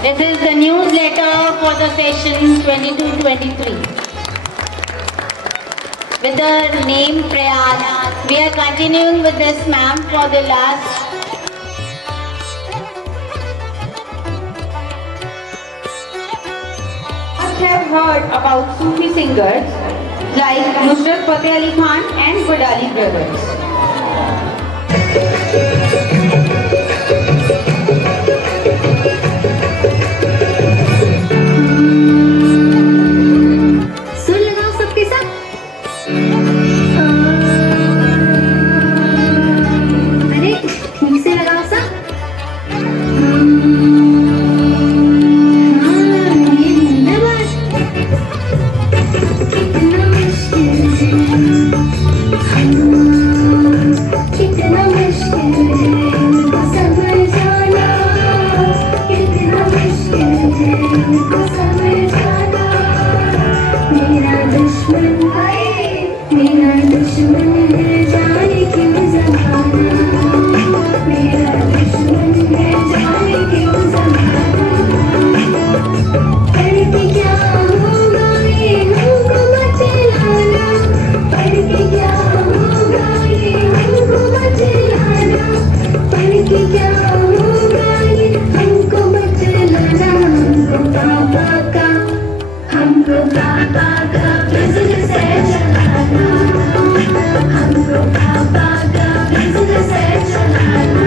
This is the newsletter for the session 22-23. With the name Prayas, we are continuing with this ma'am for the last. Must have heard about Sufi singers like Nusrat Fateh Ali Khan and Badali brothers. Thank you. पापा का business है चलाना, हमको पापा का business है चलाना,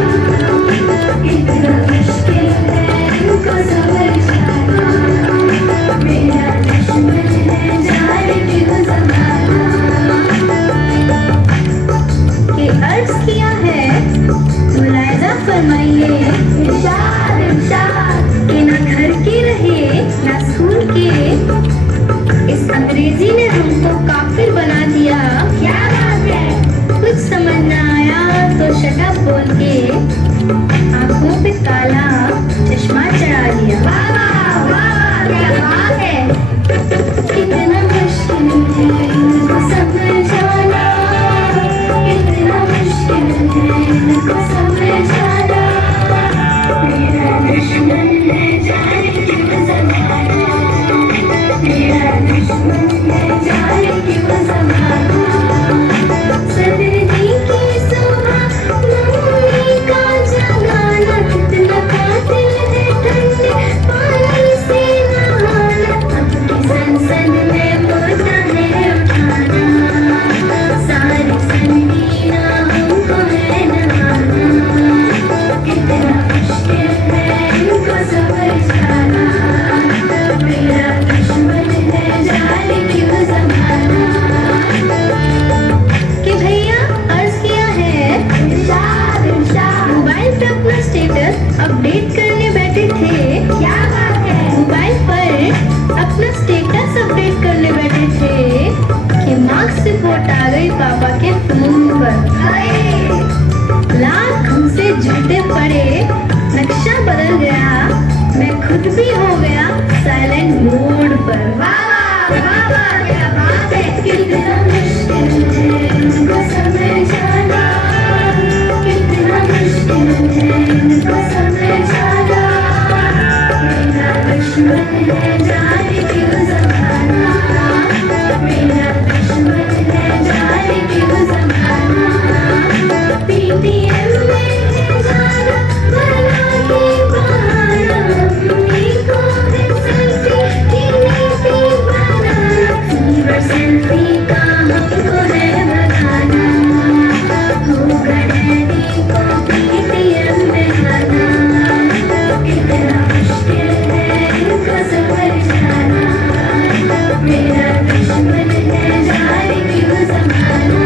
इतना मुश्किल है इनको समझाना, मेरा दुश्मन है जाने क्यों जमाना। के अर्ज किया है मुलायजा फरमाइए इरशाद इरशाद कि ना घर के रहे ना स्कूल के, इस अंग्रेजी ने हमको काफिर बना दिया। क्या बात है, कुछ समझ न आया तो शटअप बोल के आंखों पे काला चश्मा चढ़ा लिया। वाह वाह वाह क्या बात है, कितना मुश्किल है इनको समझाना, इतना मुश्किल है इनको समझाना, मेरा दुश्मन है जाने क्यों जमाना, मेरा दुश्मन है जाने क्यों जमाना। सर्दी की सुबह मम्मी का जगाना, कितना कातिल है ठंडे पानी से नहाना, अपनी संसद में मुद्दा है उठाना, सारी संगीना हमको है नहाना, कितना मुश्किल है इनको समझाना, मेरा दुश्मन है जाने क्यों जमाना। कि भैया अर्ज किया है इरशाद इरशाद मोबाइल पे अपना स्टेटस अपडेट करने बैठे थे। क्या बात है, मोबाइल पर अपना स्टेटस अपडेट करने बैठे थे कि मार्क्स रिपोर्ट आ गई पापा के फोन पर। लाख हमसे झूठे पड़े, नक्शा बदल गया, मैं खुद भी हो गया साइलेंट मोड पर। वाह वाह वाह क्या बात है, कितना मुश्किल है इनको समझाना, कितना मुश्किल है इनको समझाना, मेरा दुश्मन है जाने क्यों जमाना, मेरा दुश्मन है जाने क्यों जमाना। PTM में है जाना वरना के बहाना, मम्मी को है सेल्फी की नीति बनाना, फीवर सेल्फी का हमको है भगाना, होगा डैडी को PTM में आना, कितना मुश्किल है इनको समझाना, मेरा दुश्मन है जाने क्यों जमाना।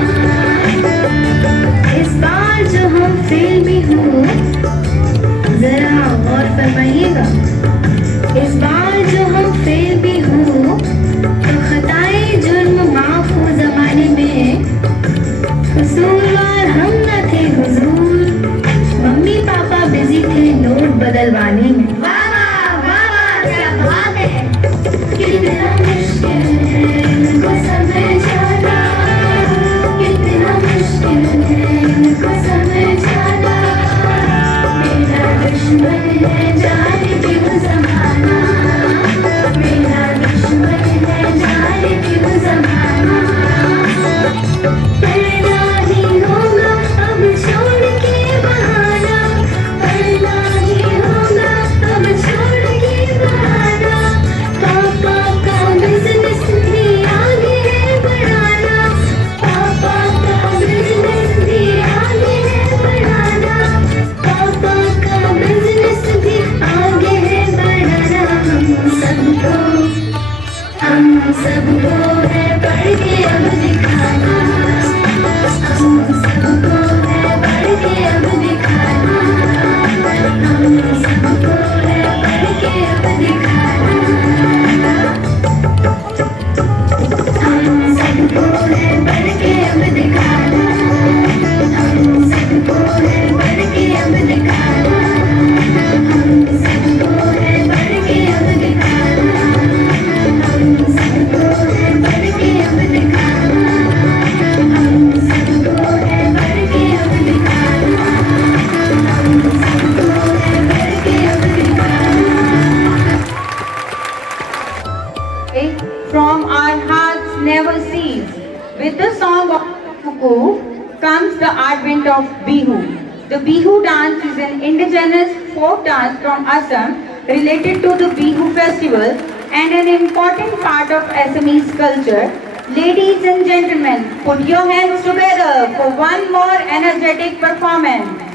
इस बार जो हम फेल भी हूँ जरा गौर फरमाइएगा, इस बार जो हम फेल भी हूँ तो खताए जुर्म माफ हो जमाने में, कसूरवार हम न थे हुजूर, मम्मी पापा बिजी थे नोट बदलवाने में। वाह वाह वाह क्या बात है, कितना मुश्किल है इनको समझाना, कितना मुश्किल है इनको समझाना, मेरा दुश्मन है जाने क्यों जमाना, मेरा दुश्मन है जाने क्यों जमाना। पढ़ना ही होगा अब छोड़ के बहाना, पढ़ना ही होगा अब छोड़ के बहाना, पापा का बिजनेस भी आगे है बढ़ाना, पापा का बिजनेस भी आगे है बढ़ाना, पापा का बिजनेस भी आगे है बढ़ाना। हम सबको है पढ़ के अब दिखाना, हम सबको है पढ़ के अब दिखाना, हम सबको है पढ़ के अब दिखाना, हम सबको है पढ़ के अब दिखाना, हम सबको है पढ़ के अब दिखाना, हम सबको है पढ़ के अब दिखाना, हम सबको है पढ़ के अब दिखाना, हम सबको है पढ़ के अब दिखाना, हम सबको है पढ़ के अब दिखाना। From our hearts never cease. With the song of Kuku comes the advent of Bihu. The Bihu dance is an indigenous folk dance from Assam related to the Bihu festival and an important part of Assamese culture. Ladies and gentlemen, put your hands together for one more energetic performance.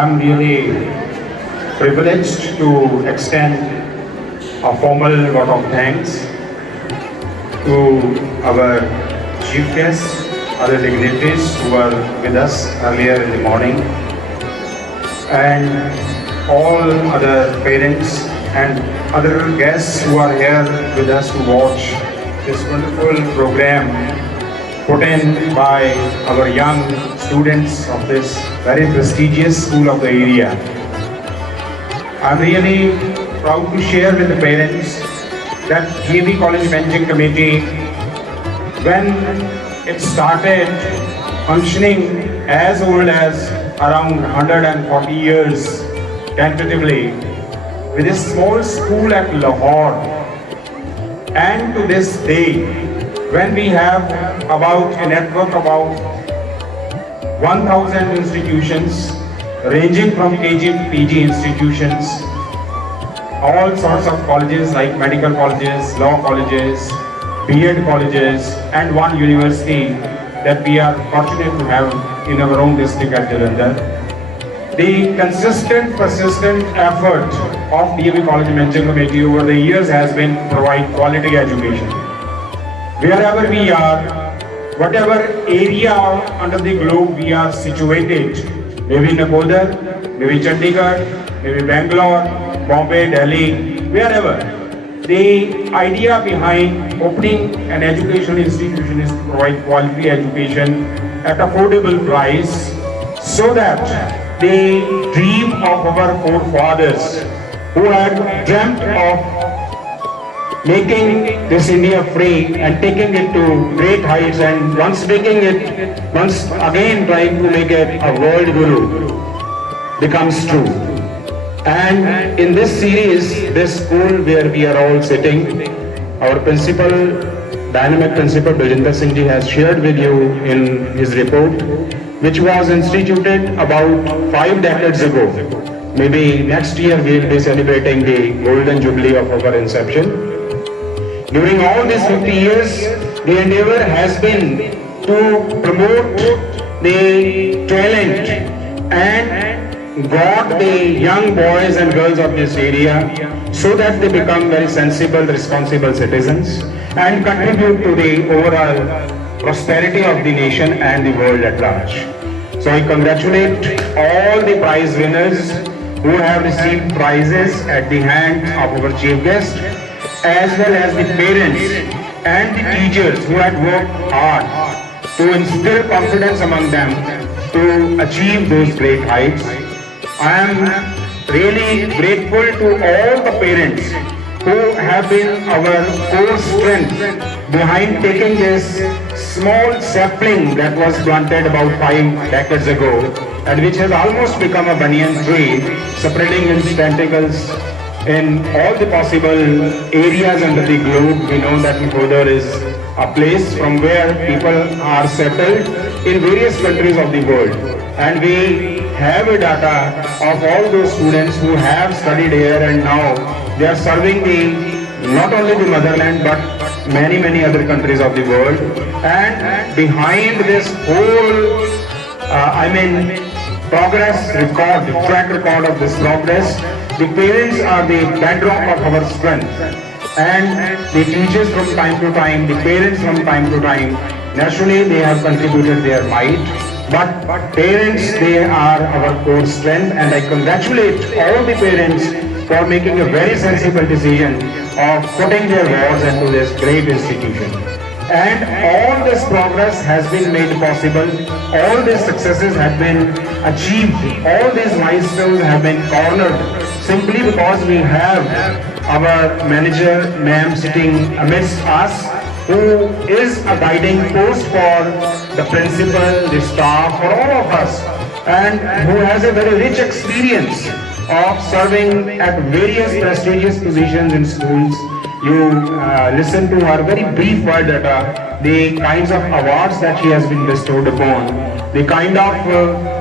I'm really privileged to extend a formal vote of thanks to our chief guests, other dignitaries who were with us earlier in the morning, and all other parents and other guests who are here with us to watch this wonderful program put in by our young students of this very prestigious school of the area. I'm really proud to share with the parents that GAV College Benching Committee, when it started functioning as old as around 140 years tentatively, with a small school at Lahore, and to this day, when we have about a network about 1,000 institutions ranging from KG to PG institutions, all sorts of colleges like medical colleges, law colleges, B.Ed colleges, and one university that we are fortunate to have in our own district at Jalandhar. The consistent, persistent effort of DAV College Benching Committee over the years has been to provide quality education. Wherever we are, whatever area under the globe we are situated, maybe Nakodar, maybe Chandigarh, maybe Bangalore, Bombay, Delhi, wherever, the idea behind opening an educational institution is to provide quality education at affordable price, so that the dream of our forefathers who had dreamt of making this India free and taking it to great heights, and once again trying to make it a world guru, becomes true. And in this series, this school where we are all sitting, our principal, dynamic principal Brajinder Singh ji has shared with you in his report, which was instituted about 5 decades ago. Maybe next year we will be celebrating the golden jubilee of our inception. During all these 50 years, the endeavor has been to promote the talent and got the young boys and girls of this area so that they become very sensible, responsible citizens and contribute to the overall prosperity of the nation and the world at large. So I congratulate all the prize winners who have received prizes at the hands of our chief guest, as well as the parents and the teachers who had worked hard to instill confidence among them to achieve those great heights. I am really grateful to all the parents who have been our core strength behind taking this small sapling that was planted about 5 decades ago and which has almost become a banyan tree, spreading its tentacles in all the possible areas under the globe. We know that Nakodar is a place from where people are settled in various countries of the world, and we have a data of all those students who have studied here and now they are serving not only the motherland but many other countries of the world. And behind this whole progress record, the track record of this progress, the parents are the bedrock of our strength, and the teachers from time to time, the parents from time to time, naturally they have contributed their might, but parents, they are our core strength, and I congratulate all the parents for making a very sensible decision of putting their wards into this great institution. And all this progress has been made possible, all these successes have been achieved, all these milestones have been cornered simply because we have our manager, ma'am, sitting amidst us, who is a guiding post for the principal, the staff, for all of us, and who has a very rich experience of serving at various prestigious positions in schools. You listen to her very brief word data, the kinds of awards that she has been bestowed upon, the kind of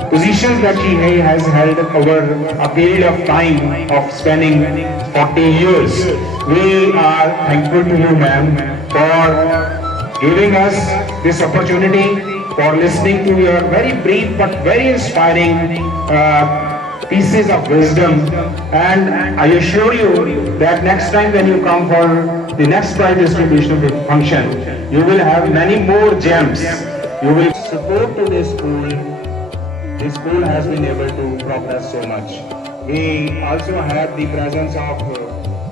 positions that she has held over a period of time of spanning 40 years. We are thankful to you, ma'am, for giving us this opportunity, for listening to your very brief but very inspiring pieces of wisdom, and I assure you that next time when you come for the next prize distribution function, you will have many more gems. You will support to this school. The school has been able to progress so much. We also have the presence of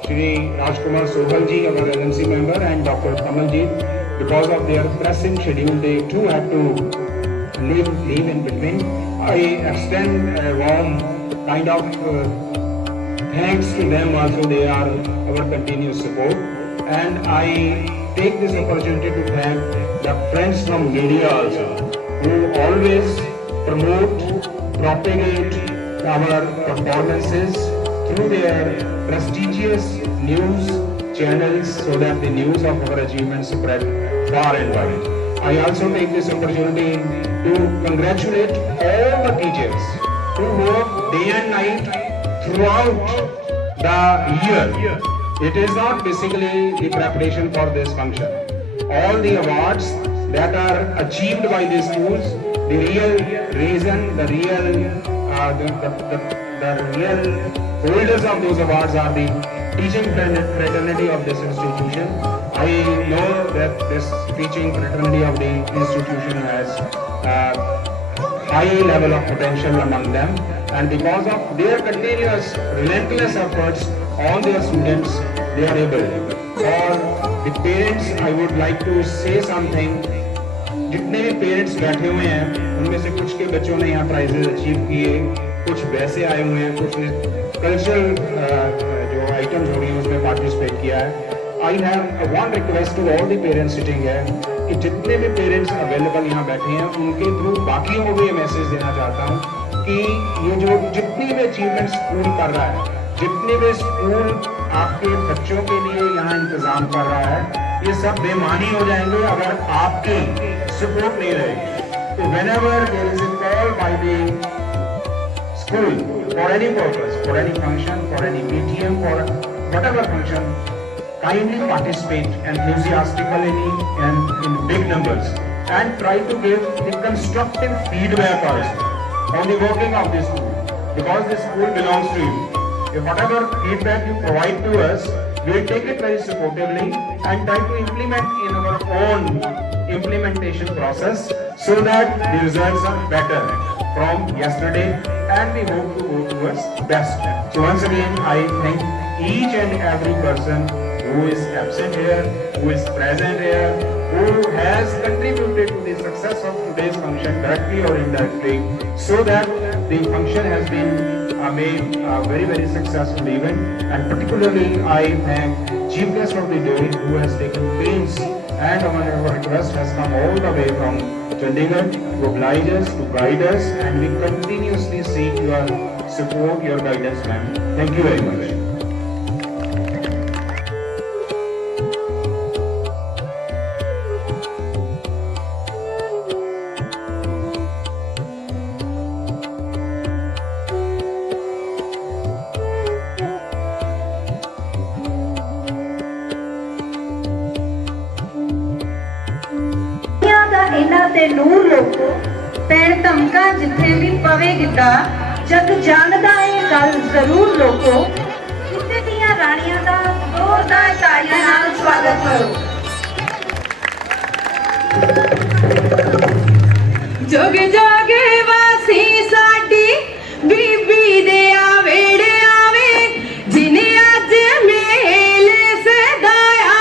Shri Rajkumar Sohal ji, our LMC member, and Dr. Kamal ji. Because of their pressing schedule, they too have to leave in between. I extend a warm kind of thanks to them also. They are our continuous support, and I take this opportunity to thank the friends from media also, who always promote, propagate our performances through their prestigious news channels so that the news of our achievements spread far and wide. I also take this opportunity to congratulate all the teachers who work day and night throughout the year. It is not basically the preparation for this function. All the awards that are achieved by these schools, the real reason, the real holders of those awards are the teaching fraternity of this institution. I know that this teaching fraternity of the institution has high level of potential among them, and because of their continuous relentless efforts on their students, they are able. For the parents, I would like to say something. जितने भी parents बैठे हुए हैं उनमें से कुछ के बच्चों ने यहाँ प्राइजेस अचीव किए, कुछ वैसे आए हुए हैं, कुछ ने कल्चरल जो आइटम्स हो रही हैं उसमें पार्टिसिपेट किया है. I have one request to all the parents sitting here कि जितने भी पेरेंट्स अवेलेबल यहाँ बैठे हैं उनके थ्रू बाकियों को भी ये मैसेज देना चाहता हूँ कि ये जो जितनी भी अचीवमेंट स्कूल कर रहा है, जितने भी स्कूल आपके बच्चों के लिए यहाँ इंतजाम कर रहा है, ये सब बेमानी हो जाएंगे अगर आपकी सपोर्ट नहीं रहेगी. तो whenever there is a call by the school for any purpose, for any function, for any PTM, for whatever function, kindly participate enthusiastically and in big numbers, and try to give the constructive feedback also on the working of the school, because the school belongs to you. If whatever feedback you provide to us, we will take it very supportively and try to implement in our own implementation process so that the results are better from yesterday, and we hope to go towards best. So once again, I thank each and every person who is absent here, who is present here, who has contributed to the success of today's function directly or indirectly, so that the function has been made a very, very successful event. And particularly I thank Chief Guest of the day, who has taken pains and on our request has come all the way from Chandigarh to oblige us, to guide us, and we continuously seek your support, your guidance, ma'am. Thank you very much. ਇਹਨਾਂ ਤੇ ਨੂਰ ਲੋਕੋ ਪੈਣ ਧਮਕਾ ਜਿੱਥੇ ਵੀ ਪਵੇ ਗਿੱਧਾ ਜਗ ਜਾਣਦਾ ਏ ਗੱਲ ਜ਼ਰੂਰ ਲੋਕੋ ਇੱਥੇ ਦੀਆਂ ਰਾਣੀਆਂ ਦਾ ਜ਼ੋਰਦਾਰ ਤਾੜੀਆਂ ਨਾਲ ਸਵਾਗਤ ਕਰੋ ਜਗ ਜਾਗੇ ਵਾਸੀ ਸਾਡੀ ਬੀਬੀ ਦੇ ਆਵੇੜੇ ਆਵੇ ਜਿਨੇ ਅੱਜ ਮੇਲ ਸਦਾਇਆ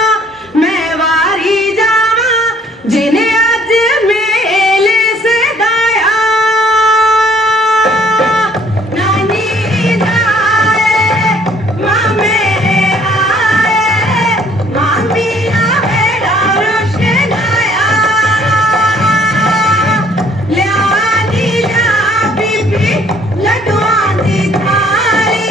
ਮੈਂ ਵਾਰੀ ਜਾਵਾਂ ਜਿਨੇ लड्डुआं दी थाली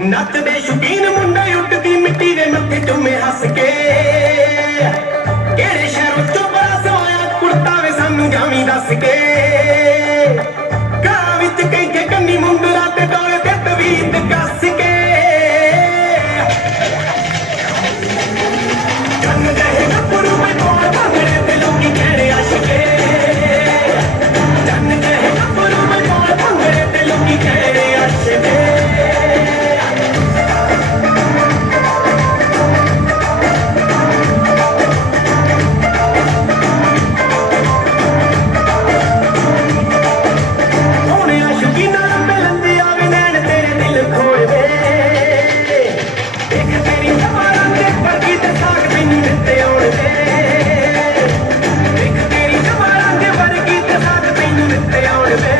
ਨੱਚਦੇ ਸ਼ੁਕੀਨ ਮੁੰਡੇ ਉੱਡਦੀ ਮਿੱਟੀ ਦੇ ਮੱਥੇ ਚੁੰਮੇ ਹੱਸ ਕੇ ਕਿਹੜੇ ਸ਼ਹਿਰੋਂ ਚੋਂ ਬੜਾ ਸੋਇਆ ਕੁੜਤਾ ਵੇ ਸਾਨੂੰ ਗਾਵੀਂ ਦੱਸ ਕੇ ਘਰਾਂ ਵਿੱਚ ਕੈਂਠੇ ਕੰਨੀ ਮੁੰਦਰਾ ਤੇ ਡੋਲੇ ਤੇ ਤਵੀਤ ਕੱਸ ਕੇ ਜੰਨ ਦੇ ਗੱਭਰੂ ਮੈਂ ਕੋਲ ਭੰਗੜੇ ਤੇ ਲੋਕੀ ਕਹਿਣੇ ਆਸ਼ਕੇ ਜੰਨ ਦੇ ਗੱਭਰੂ ਮੈਂ ਕੋਲ ਭੰਗੜੇ ਤੇ ਲੋਕੀ ਕਹਿਣੇ ਆਸ਼ਕੇ Down